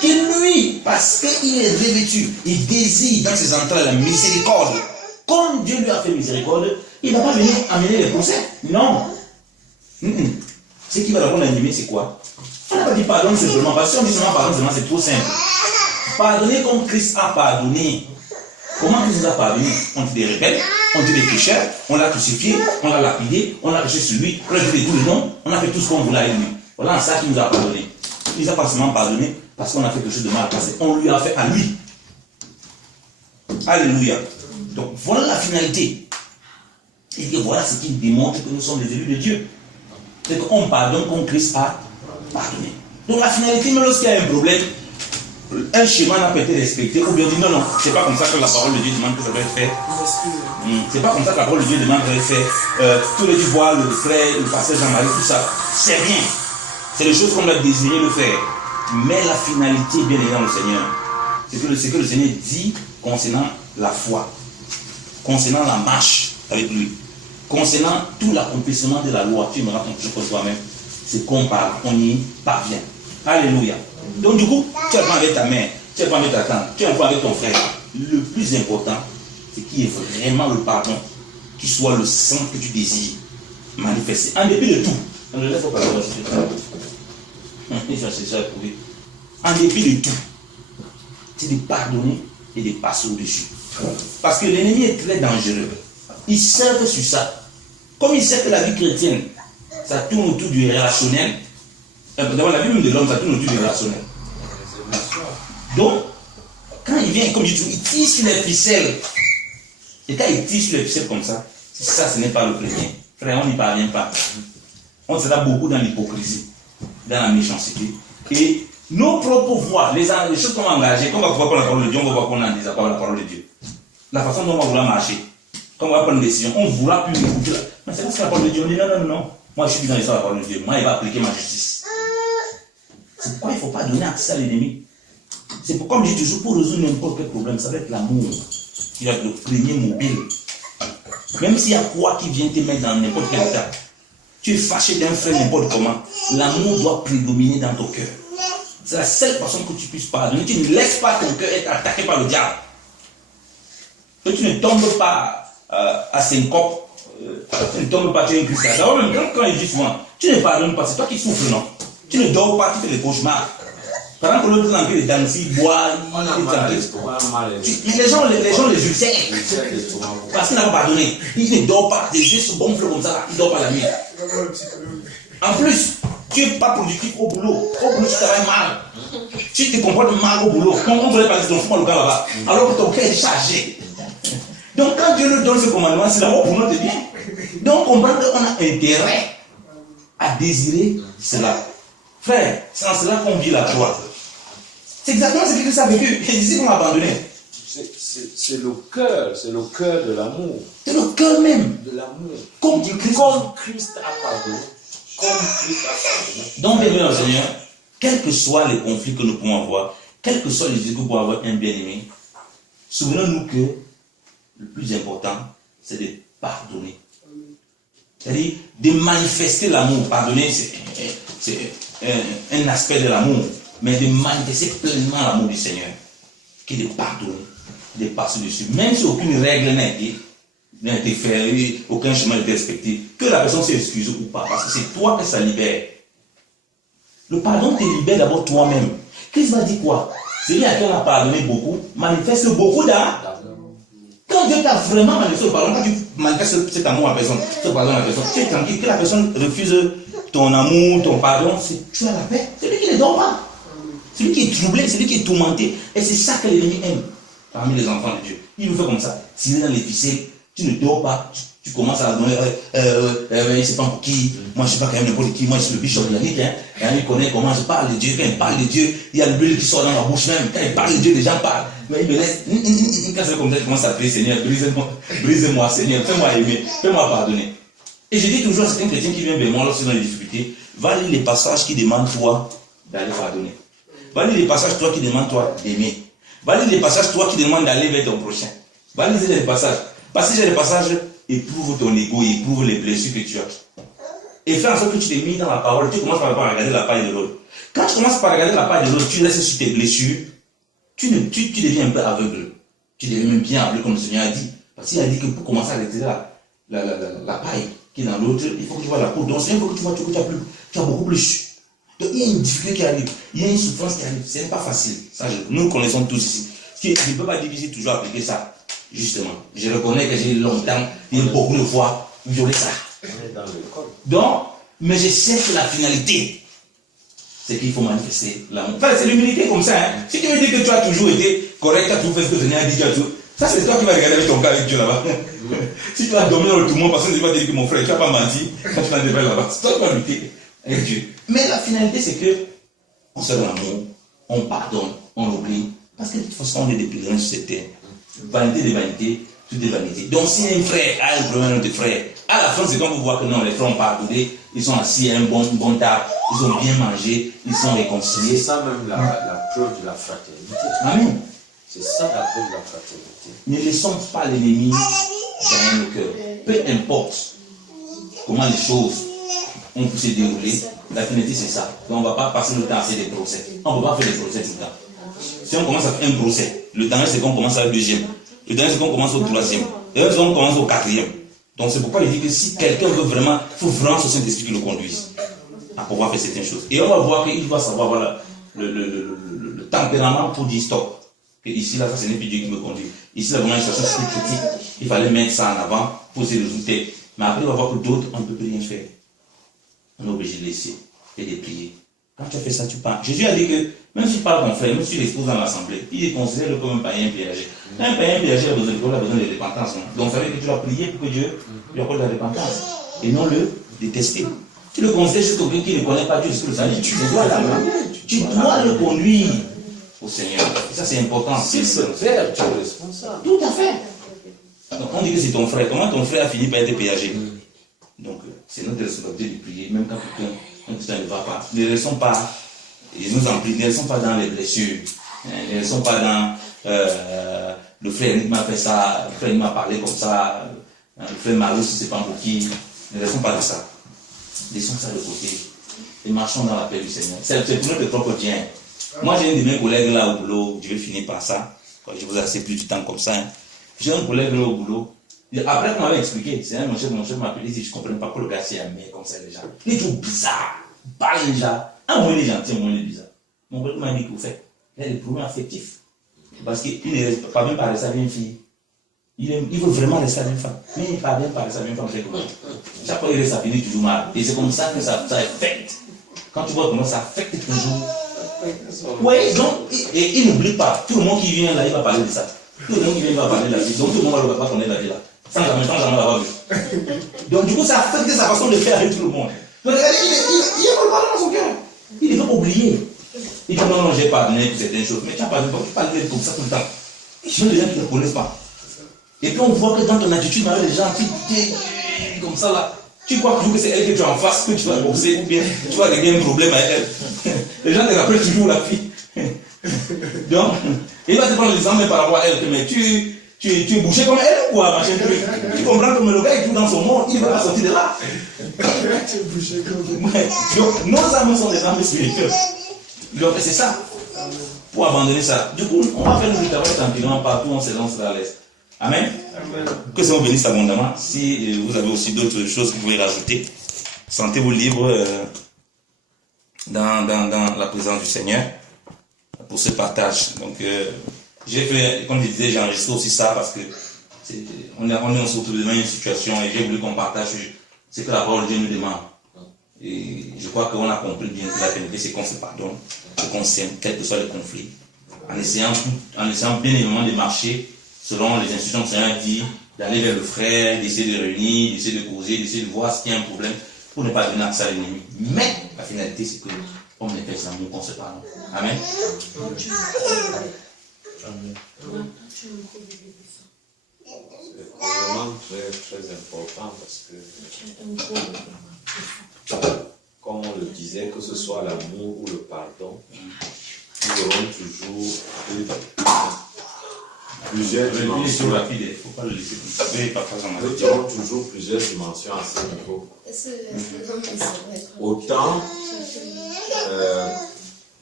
Que lui, parce qu'il est revêtu, il désire dans ses entrailles la miséricorde. Comme Dieu lui a fait miséricorde, Il ne va pas venir amener les procès. Non. Ce qui va répondre à l'ennemi, c'est quoi? On n'a pas dit pardon simplement, parce que si on dit seulement pardon seulement, c'est trop simple. Pardonner comme Christ a pardonné. Comment Christ nous a pardonné? On dit des rebelles, on dit des pécheurs, on l'a crucifié, on l'a lapidé, on l'a caché sur lui, on a dit tous les noms, on a fait tout ce qu'on voulait avec lui. Voilà ça qu'il nous a pardonné. Il nous a pas seulement pardonné parce qu'on a fait quelque chose de mal passé, on lui a fait à lui. Alléluia. Donc voilà la finalité. Et voilà ce qui démontre que nous sommes les élus de Dieu. C'est qu'on pardonne comme Christ a pardonné. Donc la finalité, même lorsqu'il y a un problème, un schéma n'a pas été respecté, ou bien on dit non, c'est pas comme ça que la parole de Dieu demande que ça doit être fait. C'est pas comme ça que la parole de Dieu demande que ça doit être fait. Tous les voir le frère, le pasteur Jean-Marie, tout ça, c'est rien. C'est les choses qu'on a désiré de faire. Mais la finalité, bien évidemment, le Seigneur, c'est que le Seigneur dit concernant la foi, concernant la marche avec lui, concernant tout l'accomplissement de la loi. Tu me racontes toujours pour toi-même. C'est qu'on parle, on y parvient. Alléluia. Donc du coup, tu apprends avec ta mère, tu apprends avec ta tante, tu apprends avec ton frère. Le plus important, c'est qu'il y ait vraiment le pardon, qui soit le sang que tu désires manifester. En dépit de tout. En dépit de tout, c'est de pardonner et de passer au-dessus. Parce que l'ennemi est très dangereux. Il serve sur ça. Comme il sait que la vie chrétienne, ça tourne autour du relationnel. D'abord, la vie même de l'homme, ça tourne autour du relationnel. Donc, quand il vient, comme je dis, il tire sur les ficelles. Et quand il tire sur les ficelles comme ça, ce n'est pas le chrétien. Frère, on n'y parvient pas. On sera beaucoup dans l'hypocrisie, dans la méchanceté. Et nos propres voix, les choses qu'on va engager, quand on va pouvoir prendre la parole de Dieu, on va voir qu'on a en désaccord avec la parole de Dieu. La façon dont on va vouloir marcher, quand on va prendre une décision, on ne voudra plus écouter. Mais c'est parce que la parole de Dieu, on dit non. Moi, je suis dans l'histoire de la parole de Dieu. Moi, il va appliquer ma justice. C'est pourquoi il ne faut pas donner accès à l'ennemi. C'est pourquoi, comme je dis toujours, pour résoudre n'importe quel problème, ça va être l'amour qui va être le premier mobile. Même s'il y a quoi qui vient te mettre dans n'importe quel état, tu es fâché d'un frère n'importe comment, l'amour doit prédominer dans ton cœur. C'est la seule façon que tu puisses pardonner. Tu ne laisses pas ton cœur être attaqué par le diable. Que tu ne tombes pas à syncope. Tu ne tombes pas, tu es un Christ. D'abord, même quand il dit souvent, tu ne pardonnes pas, c'est toi qui souffres, non? Tu ne dors pas, tu fais les cauchemars. Par exemple, l'autre temps, il danse, il boit, les gens les ulcèrent. Parce qu'il n'a pas pardonné. Il ne dort pas, tes yeux se gonflent comme ça, il ne dort pas la nuit. En plus, tu n'es pas productif au boulot. Au boulot, tu travailles mal. Tu te comportes mal au boulot. On voulait parler de ton fond, le gars là-bas. Alors que ton cœur est chargé. Donc, quand Dieu nous donne ce commandement, c'est d'abord pour notre bien. Donc, on comprend qu'on a intérêt à désirer cela. Frère, c'est en cela qu'on vit la joie. C'est exactement ce que Christ a vécu. Et ici qu'on a abandonné. C'est le cœur de l'amour. C'est le cœur même. De l'amour. Comme Christ a pardonné. Donc, bien le Seigneur, quels que soient les conflits que nous pouvons avoir, quels que soient les difficultés que nous pouvons avoir un bien-aimé, souvenons-nous que le plus important, c'est de pardonner. C'est-à-dire de manifester l'amour. Pardonner, c'est un aspect de l'amour. Mais de manifester pleinement l'amour du Seigneur. Qui est de pardonner, de passer dessus. Même si aucune règle n'a été faite, aucun chemin n'a été respecté, que la personne s'excuse ou pas, parce que c'est toi que ça libère. Le pardon te libère d'abord toi-même. Christ va dire quoi? Celui à qui on a pardonné beaucoup, manifeste beaucoup d'amour. Quand Dieu t'a vraiment manifesté le pardon, quand tu manifestes cet amour à la personne, ce pardon à la personne, tu es tranquille, que la personne refuse ton amour, ton pardon, tu as la paix. C'est lui qui ne dort pas. Celui qui est troublé, celui qui est tourmenté. Et c'est ça que l'ennemi aime parmi les enfants de Dieu. Il nous fait comme ça. S'il est dans les ficelles, tu ne dors pas, tu commences à donner, je ne sais pas pour qui, moi je ne sais pas quand même n'importe qui, moi je suis le bishop Yannick, il connaît comment je parle de Dieu. Quand il parle de Dieu, il y a le bleu qui sort dans la bouche même. Quand il parle de Dieu, les gens parlent. Mais il me laisse, quand c'est comme ça, je commence à prier, Seigneur, brisez-moi, Seigneur, fais-moi aimer, fais-moi pardonner. Et je dis toujours à certains chrétiens qui viennent vers moi lorsqu'ils ont des difficultés, va lire les passages qui demandent toi d'aller pardonner. Va lire les passages, toi qui demandes toi d'aimer. Va lire les passages, toi qui demandes d'aller vers ton prochain. Va lire les passages. Parce que les passages éprouvent ton ego, éprouvent les blessures que tu as. Et fais en sorte que tu t'es mis dans la parole. Tu commences par regarder la paille de l'autre. Quand tu commences par regarder la paille de l'autre, tu laisses sur tes blessures. Tu deviens un peu aveugle. Tu deviens même bien aveugle comme le Seigneur a dit. Parce qu'il a dit que pour commencer à retirer la paille qui est dans l'autre, il faut que tu vois la peau. Donc, il faut que tu vois que tu as beaucoup plus. Donc, il y a une difficulté qui arrive, il y a une souffrance qui arrive. Ce n'est pas facile. Ça, nous connaissons tous ici. Je ne peux pas dire que j'ai toujours appliqué ça, justement. Je reconnais que j'ai longtemps et beaucoup de fois violé ça. On est dans l'école. Donc, mais je sais que la finalité, c'est qu'il faut manifester l'amour. Enfin, c'est l'humilité comme ça. Hein. Si tu me dis que tu as toujours été correct, tu as toujours fait ce que le Seigneur a dit, tu as tout. Ça, c'est toi qui vas regarder avec ton cas avec Dieu là-bas. Si tu as dominé tout le monde, parce que tu vas te dire que mon frère, tu n'as pas menti quand tu vas te là-bas. C'est toi qui vas lutter avec Dieu. Mais la finalité, c'est que on se donne l'amour, on pardonne, on oublie. Parce que de toute façon, on est des pèlerins sur cette terre. Vanité des vanités, toutes des vanités. Donc, si un frère a un problème de frère, à la fin, c'est quand vous voyez que non, les frères ont pardonné, ils sont assis à un bon table, ils ont bien mangé, ils sont réconciliés. C'est ça même la preuve de la fraternité. Amen. C'est ça la preuve de la fraternité. Ne laissons pas l'ennemi dans le cœur. Peu importe comment les choses ont pu se dérouler, la finalité c'est ça. Donc on ne va pas passer le temps à faire des procès. On ne peut pas faire des procès tout le temps. Si on commence à faire un procès, le temps c'est qu'on commence à le deuxième. Le temps c'est qu'on commence au troisième. Et là, on commence au quatrième. Donc c'est pourquoi il dit que si quelqu'un veut vraiment, il faut vraiment ce Saint-Esprit qui le conduise à pouvoir faire certaines choses. Et on va voir qu'il va savoir voilà, le tempérament pour dire stop. Que ici, là, ça, ce n'est plus Dieu qui me conduit. Ici, là, vraiment, une situation critique. Il fallait mettre ça en avant, poser le résultat. Mais après, on va voir que d'autres, on ne peut plus rien faire. On est obligé de laisser et de prier. Quand tu as fait ça, tu parles. Jésus a dit que, même si tu parles ton frère, même si tu l'exposes dans l'assemblée, il est considéré comme un païen péagé. Un païen péagé a besoin de repentance. Donc, ça veut dire que tu dois prier pour que Dieu lui accorde la repentance. Et non le détester. Tu le considères juste quelqu'un qui ne connaît pas Dieu, c'est le salut. Tu dois le conduire au Seigneur. Et ça, c'est important. Si c'est vrai, tu es responsable. Tout à fait. Donc, on dit que c'est ton frère. Comment ton frère a fini par être péagé? Donc, c'est notre responsabilité de prier, même quand quelqu'un ne va pas. Ne laissons pas, et nous en prions, ne laissons pas dans les blessures. Ne laissons pas dans le frère m'a fait ça, le frère m'a parlé comme ça, le frère Mario, si c'est pas un qui. Ne laissons pas de ça. Laissons ça de côté. Et marchons dans la paix du Seigneur. C'est pour notre propre bien. Moi, j'ai un de mes collègues là au boulot, je vais finir par ça, quand je vous ai assez plus du temps comme ça. Hein. J'ai un collègue là au boulot, après qu'on m'avait expliqué, c'est un mon chef m'a appelé, il dit, je ne comprends pas pourquoi le gars s'est aimé comme ça, les gens. Il est tout bizarre, parle déjà, un moment il est gentil, un moment il est bizarre. Mon collègue m'a dit qu'au fait, il a des problèmes affectifs, parce qu'il n'est pas bien parler ça avec une fille. Il veut vraiment rester avec une femme, mais il ne parle bien parler ça avec une femme, c'est comment. Chaque fois il reste, ça finit toujours mal. Et c'est comme ça que ça affecte. Quand tu vois comment ça affecte toujours. Oui, donc, et il n'oublie pas, tout le monde qui vient là, il va parler de ça. Tout le monde qui vient, il va parler de la vie. Donc tout le monde ne va pas connaître la vie là. Sans jamais l'avoir vu. Donc du coup, ça affecte sa façon de faire avec tout le monde. Donc regardez, il a pas dans son cœur. Il ne veut pas oublier. Il dit non, j'ai pardonné pour certaines choses. Mais tu as pardonné, tu parles comme ça tout le temps. Il y a des gens qui ne te connaissent pas. Et puis on voit que dans ton attitude, avec les gens qui comme ça là, tu crois toujours que c'est elle que tu as en face, que tu vas bosser, ou bien tu vas régler un problème avec elle. Les gens te rappellent toujours la fille. Donc, il va te prendre l'exemple par rapport à elle, mais tu es bouché comme elle ou quoi, machin truc. Tu comprends que le gars est tout dans son monde, il ne va pas sortir de là. Tu es bouché comme elle. Donc, nos âmes sont des âmes spirituelles. Donc, c'est ça. Pour abandonner ça. Du coup, on va faire le travail tranquillement partout, on se lance dans l'est. Amen. Amen. Que c'est vous bénisse abondamment. Si vous avez aussi d'autres choses que vous voulez rajouter, sentez-vous libre dans la présence du Seigneur pour ce partage. Donc, j'ai fait, comme je disais, j'ai enregistré aussi ça parce que on se retrouve devant une situation et j'ai voulu qu'on partage ce que la parole de Dieu nous demande. Et je crois qu'on a compris bien que la finalité, c'est qu'on se pardonne, qu'on s'aime, quel que soit le conflit, en essayant bien évidemment de marcher selon les instructions que le Seigneur dit, d'aller vers le frère, d'essayer de réunir, d'essayer de causer, d'essayer de voir s'il y a un problème pour ne pas donner accès à l'ennemi. Mais la finalité, c'est que on manifeste l'amour qu'on se pardonne. Amen. C'est vraiment très, très important parce que, comme on le disait, que ce soit l'amour ou le pardon, nous aurons toujours plusieurs dimensions. Nous aurons toujours plusieurs dimensions à ce niveau. Autant,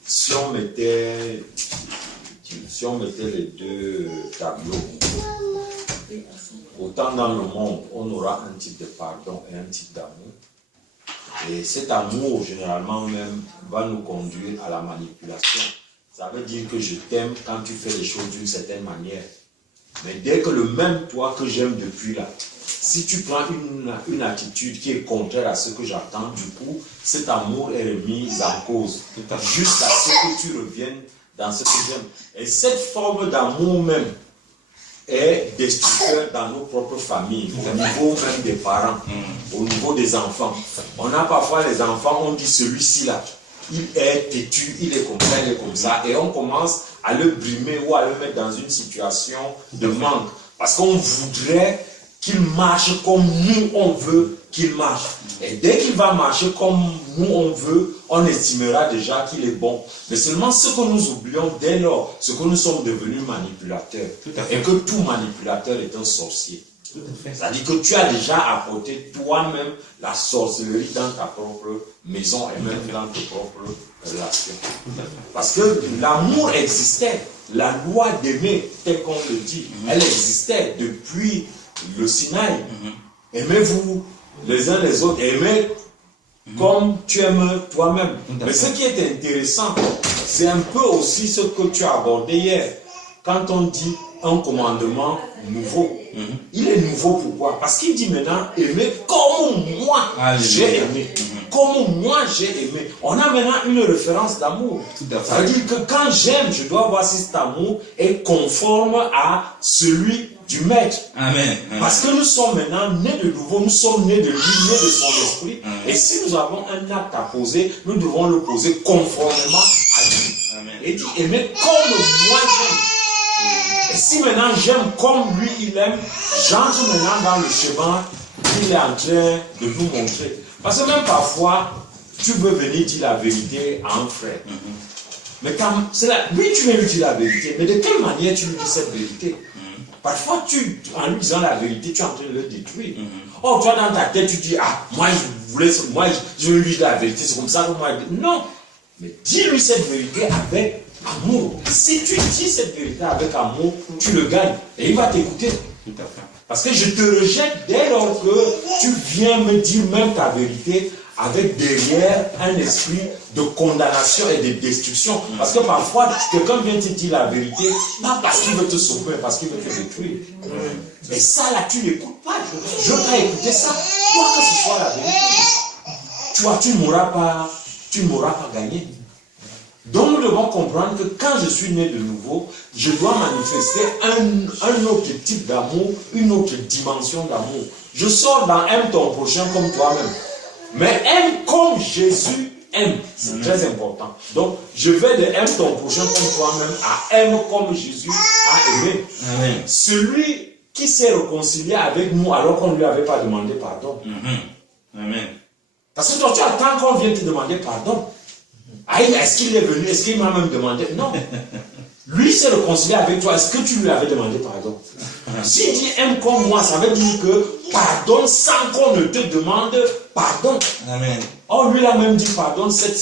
si on mettait les deux tableaux, autant dans le monde, on aura un type de pardon et un type d'amour. Et cet amour, généralement même, va nous conduire à la manipulation. Ça veut dire que je t'aime quand tu fais les choses d'une certaine manière. Mais dès que le même toi que j'aime depuis là, si tu prends une attitude qui est contraire à ce que j'attends, du coup, cet amour est remis en cause. Jusqu'à ce que tu reviennes dans ce que j'aime. Et cette forme d'amour même est destructeur dans nos propres familles, au niveau même des parents, au niveau des enfants. On a parfois les enfants, on dit celui-ci là, il est têtu, il est comme ça, et on commence à le brimer ou à le mettre dans une situation de manque. Parce qu'on voudrait qu'il marche comme nous on veut qu'il marche. Et dès qu'il va marcher comme nous on veut, on estimera déjà qu'il est bon. Mais seulement ce que nous oublions dès lors, c'est que nous sommes devenus manipulateurs. Et que tout manipulateur est un sorcier. C'est-à-dire que tu as déjà apporté toi-même la sorcellerie dans ta propre maison et même dans tes propres relations. Parce que l'amour existait. La loi d'aimer, telle qu'on le dit, elle existait depuis le Sinaï. Aimez-vous les uns les autres. Aimez comme tu aimes toi-même. Mais ce qui est intéressant, c'est un peu aussi ce que tu as abordé hier. Quand on dit un commandement nouveau, il est nouveau pourquoi? Parce qu'il dit maintenant, aimer comme moi j'ai aimé. Comme moi j'ai aimé. On a maintenant une référence d'amour. Ça veut dire que quand j'aime, je dois voir si cet amour est conforme à celui du maître. Amen. Parce que nous sommes maintenant nés de nouveau, nous sommes nés de lui, nés de son esprit. Et si nous avons un acte à poser, nous devons le poser conformément à lui. Amen. Et dit aimer comme moi j'aime. Et si maintenant j'aime comme lui il aime, j'entre maintenant dans le chemin qu'il est en train de nous montrer. Parce que même parfois, tu veux venir dire la vérité à un frère. Mais quand c'est là, oui, tu veux lui dire la vérité, mais de quelle manière tu lui dis cette vérité? Parfois, en lui disant la vérité, tu es en train de le détruire. Oh, toi, dans ta tête, tu dis, ah, moi, je veux lui dire la vérité, c'est comme ça que moi. Non, mais dis-lui cette vérité avec amour. Si tu dis cette vérité avec amour, tu le gagnes et il va t'écouter. Tout à fait. Parce que je te rejette dès lors que tu viens me dire même ta vérité avec derrière un esprit de condamnation et de destruction. Parce que parfois, quelqu'un vient te dire la vérité, pas parce qu'il veut te sauver, mais parce qu'il veut te détruire. Mais ça, là, tu n'écoutes pas. Je ne veux pas écouter ça. Quoi que ce soit la vérité. Tu ne m'auras pas gagné. Donc nous devons comprendre que quand je suis né de nouveau, je dois manifester un autre type d'amour, une autre dimension d'amour. Je sors dans aime ton prochain comme toi-même. Mais aime comme Jésus aime. C'est très important. Donc je vais de aime ton prochain comme toi-même à aime comme Jésus a aimé. Amen. Celui qui s'est réconcilié avec nous alors qu'on ne lui avait pas demandé pardon. Amen. Parce que toi tu attends qu'on vienne te demander pardon. Est-ce qu'il est venu? Est-ce qu'il m'a même demandé? Non. Lui s'est réconcilié avec toi. Est-ce que tu lui avais demandé pardon? S'il dit aime comme moi, ça veut dire que pardonne sans qu'on ne te demande pardon. Amen. Oh, lui il a même dit pardon 7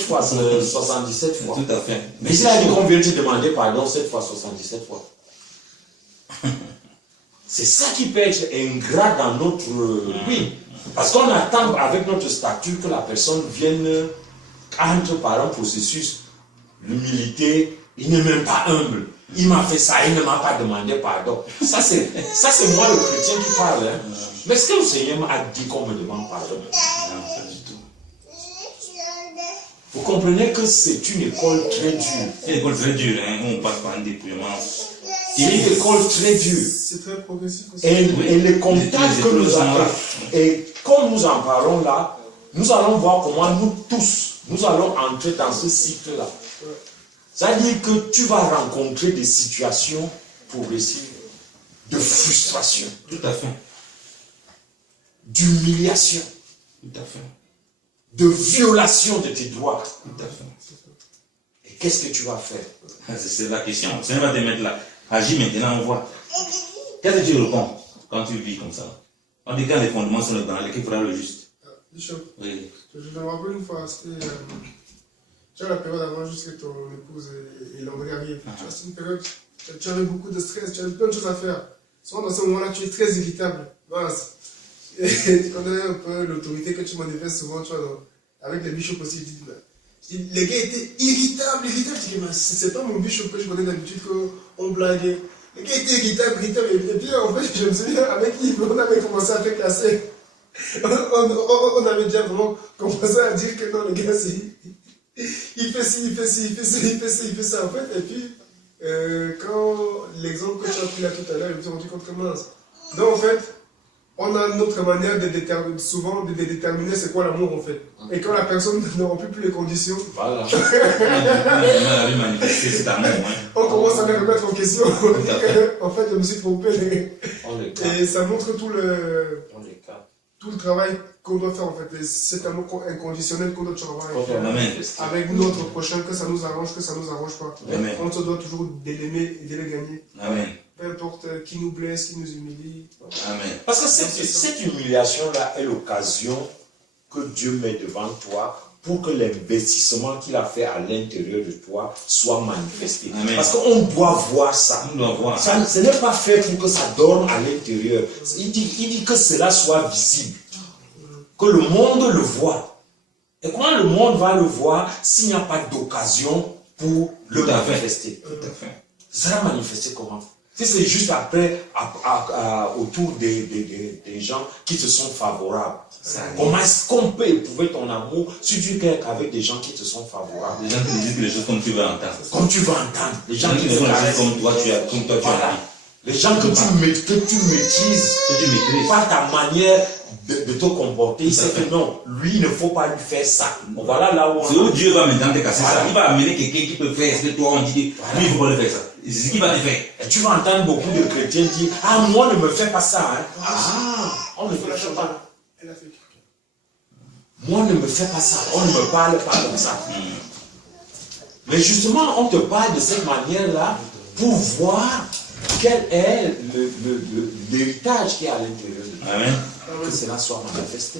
fois, 77 fois. Tout à fait. Mais il a dit qu'on vient te demander pardon 7 fois, 77 fois. C'est ça qui peut être ingrat dans notre vie. Parce qu'on attend avec notre statut que la personne vienne entre par un processus. L'humilité, il n'est même pas humble. Il m'a fait ça, il ne m'a pas demandé pardon. Ça c'est moi le chrétien qui parle. Hein. Mais est-ce que le Seigneur m'a dit qu'on me demande pardon? Non, pas du tout. Vous comprenez que c'est une école très dure. C'est une école très dure, hein, où on passe par un dépouillement. C'est une école très dure. C'est très progressif aussi. Et les contacts que nous avons, et comme nous en parlons là, nous allons voir comment nous tous, nous allons entrer dans ce cycle-là. C'est-à-dire que tu vas rencontrer des situations progressives de frustration, Tout à fait. d'humiliation, Tout à fait. de violation de tes droits. Tout à fait. Et qu'est-ce que tu vas faire? C'est la question. Ça va te mettre là. Agis maintenant, on voit. Qu'est-ce que tu réponds quand tu vis comme ça? On dit quand les fondements sont dans l'équipe fera le juste. Bishop, Oui. je me rappelle une fois, c'était tu as la période avant juste que ton épouse et l'André arrivent. Tu vois, c'est une période, tu avais beaucoup de stress, tu avais plein de choses à faire. Souvent, dans ce moment-là, tu es très irritable. Mince. Et tu connais un peu l'autorité que tu manifestes souvent, tu vois, avec les bishops aussi. Je dis, les gars étaient irritables. Je dis, mais c'est pas mon bishop que je connais d'habitude qu'on blague. Les gars étaient irritables. Et puis, en fait, je me souviens, avec qui on avait commencé à faire classer. On avait déjà vraiment commencé à dire que non, les gars, il fait ci, il fait ci, il fait ci, il fait ci, il fait ça, en fait. Et puis, quand l'exemple que tu as pris là tout à l'heure, je me suis rendu compte que mince. Donc, en fait, on a notre manière de déterminer, souvent de déterminer c'est quoi l'amour, en fait. Et quand la personne ne remplit plus les conditions, Voilà. On a manifesté cet amour. on commence à les remettre en question. En fait, je me suis trompé. Et ça montre tout le travail qu'on doit faire, en fait. Et cet amour inconditionnel qu'on doit travailler avec notre prochain, que ça nous arrange pas. Amen. On se doit toujours de l'aimer et de le gagner. Amen. Peu importe qui nous blesse, qui nous humilie. Amen. Parce que cette humiliation-là est l'occasion que Dieu met devant toi pour que l'investissement qu'il a fait à l'intérieur de toi soit manifesté. Amen. Parce qu'on doit voir ça. On doit voir. Ça ce n'est pas fait pour que ça dorme à l'intérieur. Il dit que cela soit visible. Que le monde le voit. Et comment le monde va le voir s'il n'y a pas d'occasion pour le manifester? Tout à fait. Ça sera manifesté comment? Si c'est juste après, autour des gens qui te sont favorables. Comment est-ce qu'on peut éprouver ton amour si tu es avec des gens qui te sont favorables? Les gens qui disent les choses comme tu veux entendre. Comme tu veux entendre. Les gens qui te te font les caressent. choses comme toi tu as Voilà. envie. Les gens que tu maîtrises. Par ta manière de te comporter, c'est que non, lui, il ne faut pas lui faire ça. Bon, voilà là où C'est où Dieu va maintenant te casser Voilà. ça. Il va amener quelqu'un qui peut faire ce que toi on dit, lui il ne faut pas le faire ça. C'est ce qu'il va te faire. Et tu vas entendre beaucoup de chrétiens dire, ah, moi, ne me fais pas ça. Hein. Ah, on ne me fait pas. Elle a fait. Moi, ne me fais pas ça. On ne me parle pas comme ça. Mais justement, on te parle de cette manière-là pour voir quel est l'héritage qui est à l'intérieur de toi. Amen. Que cela soit manifesté.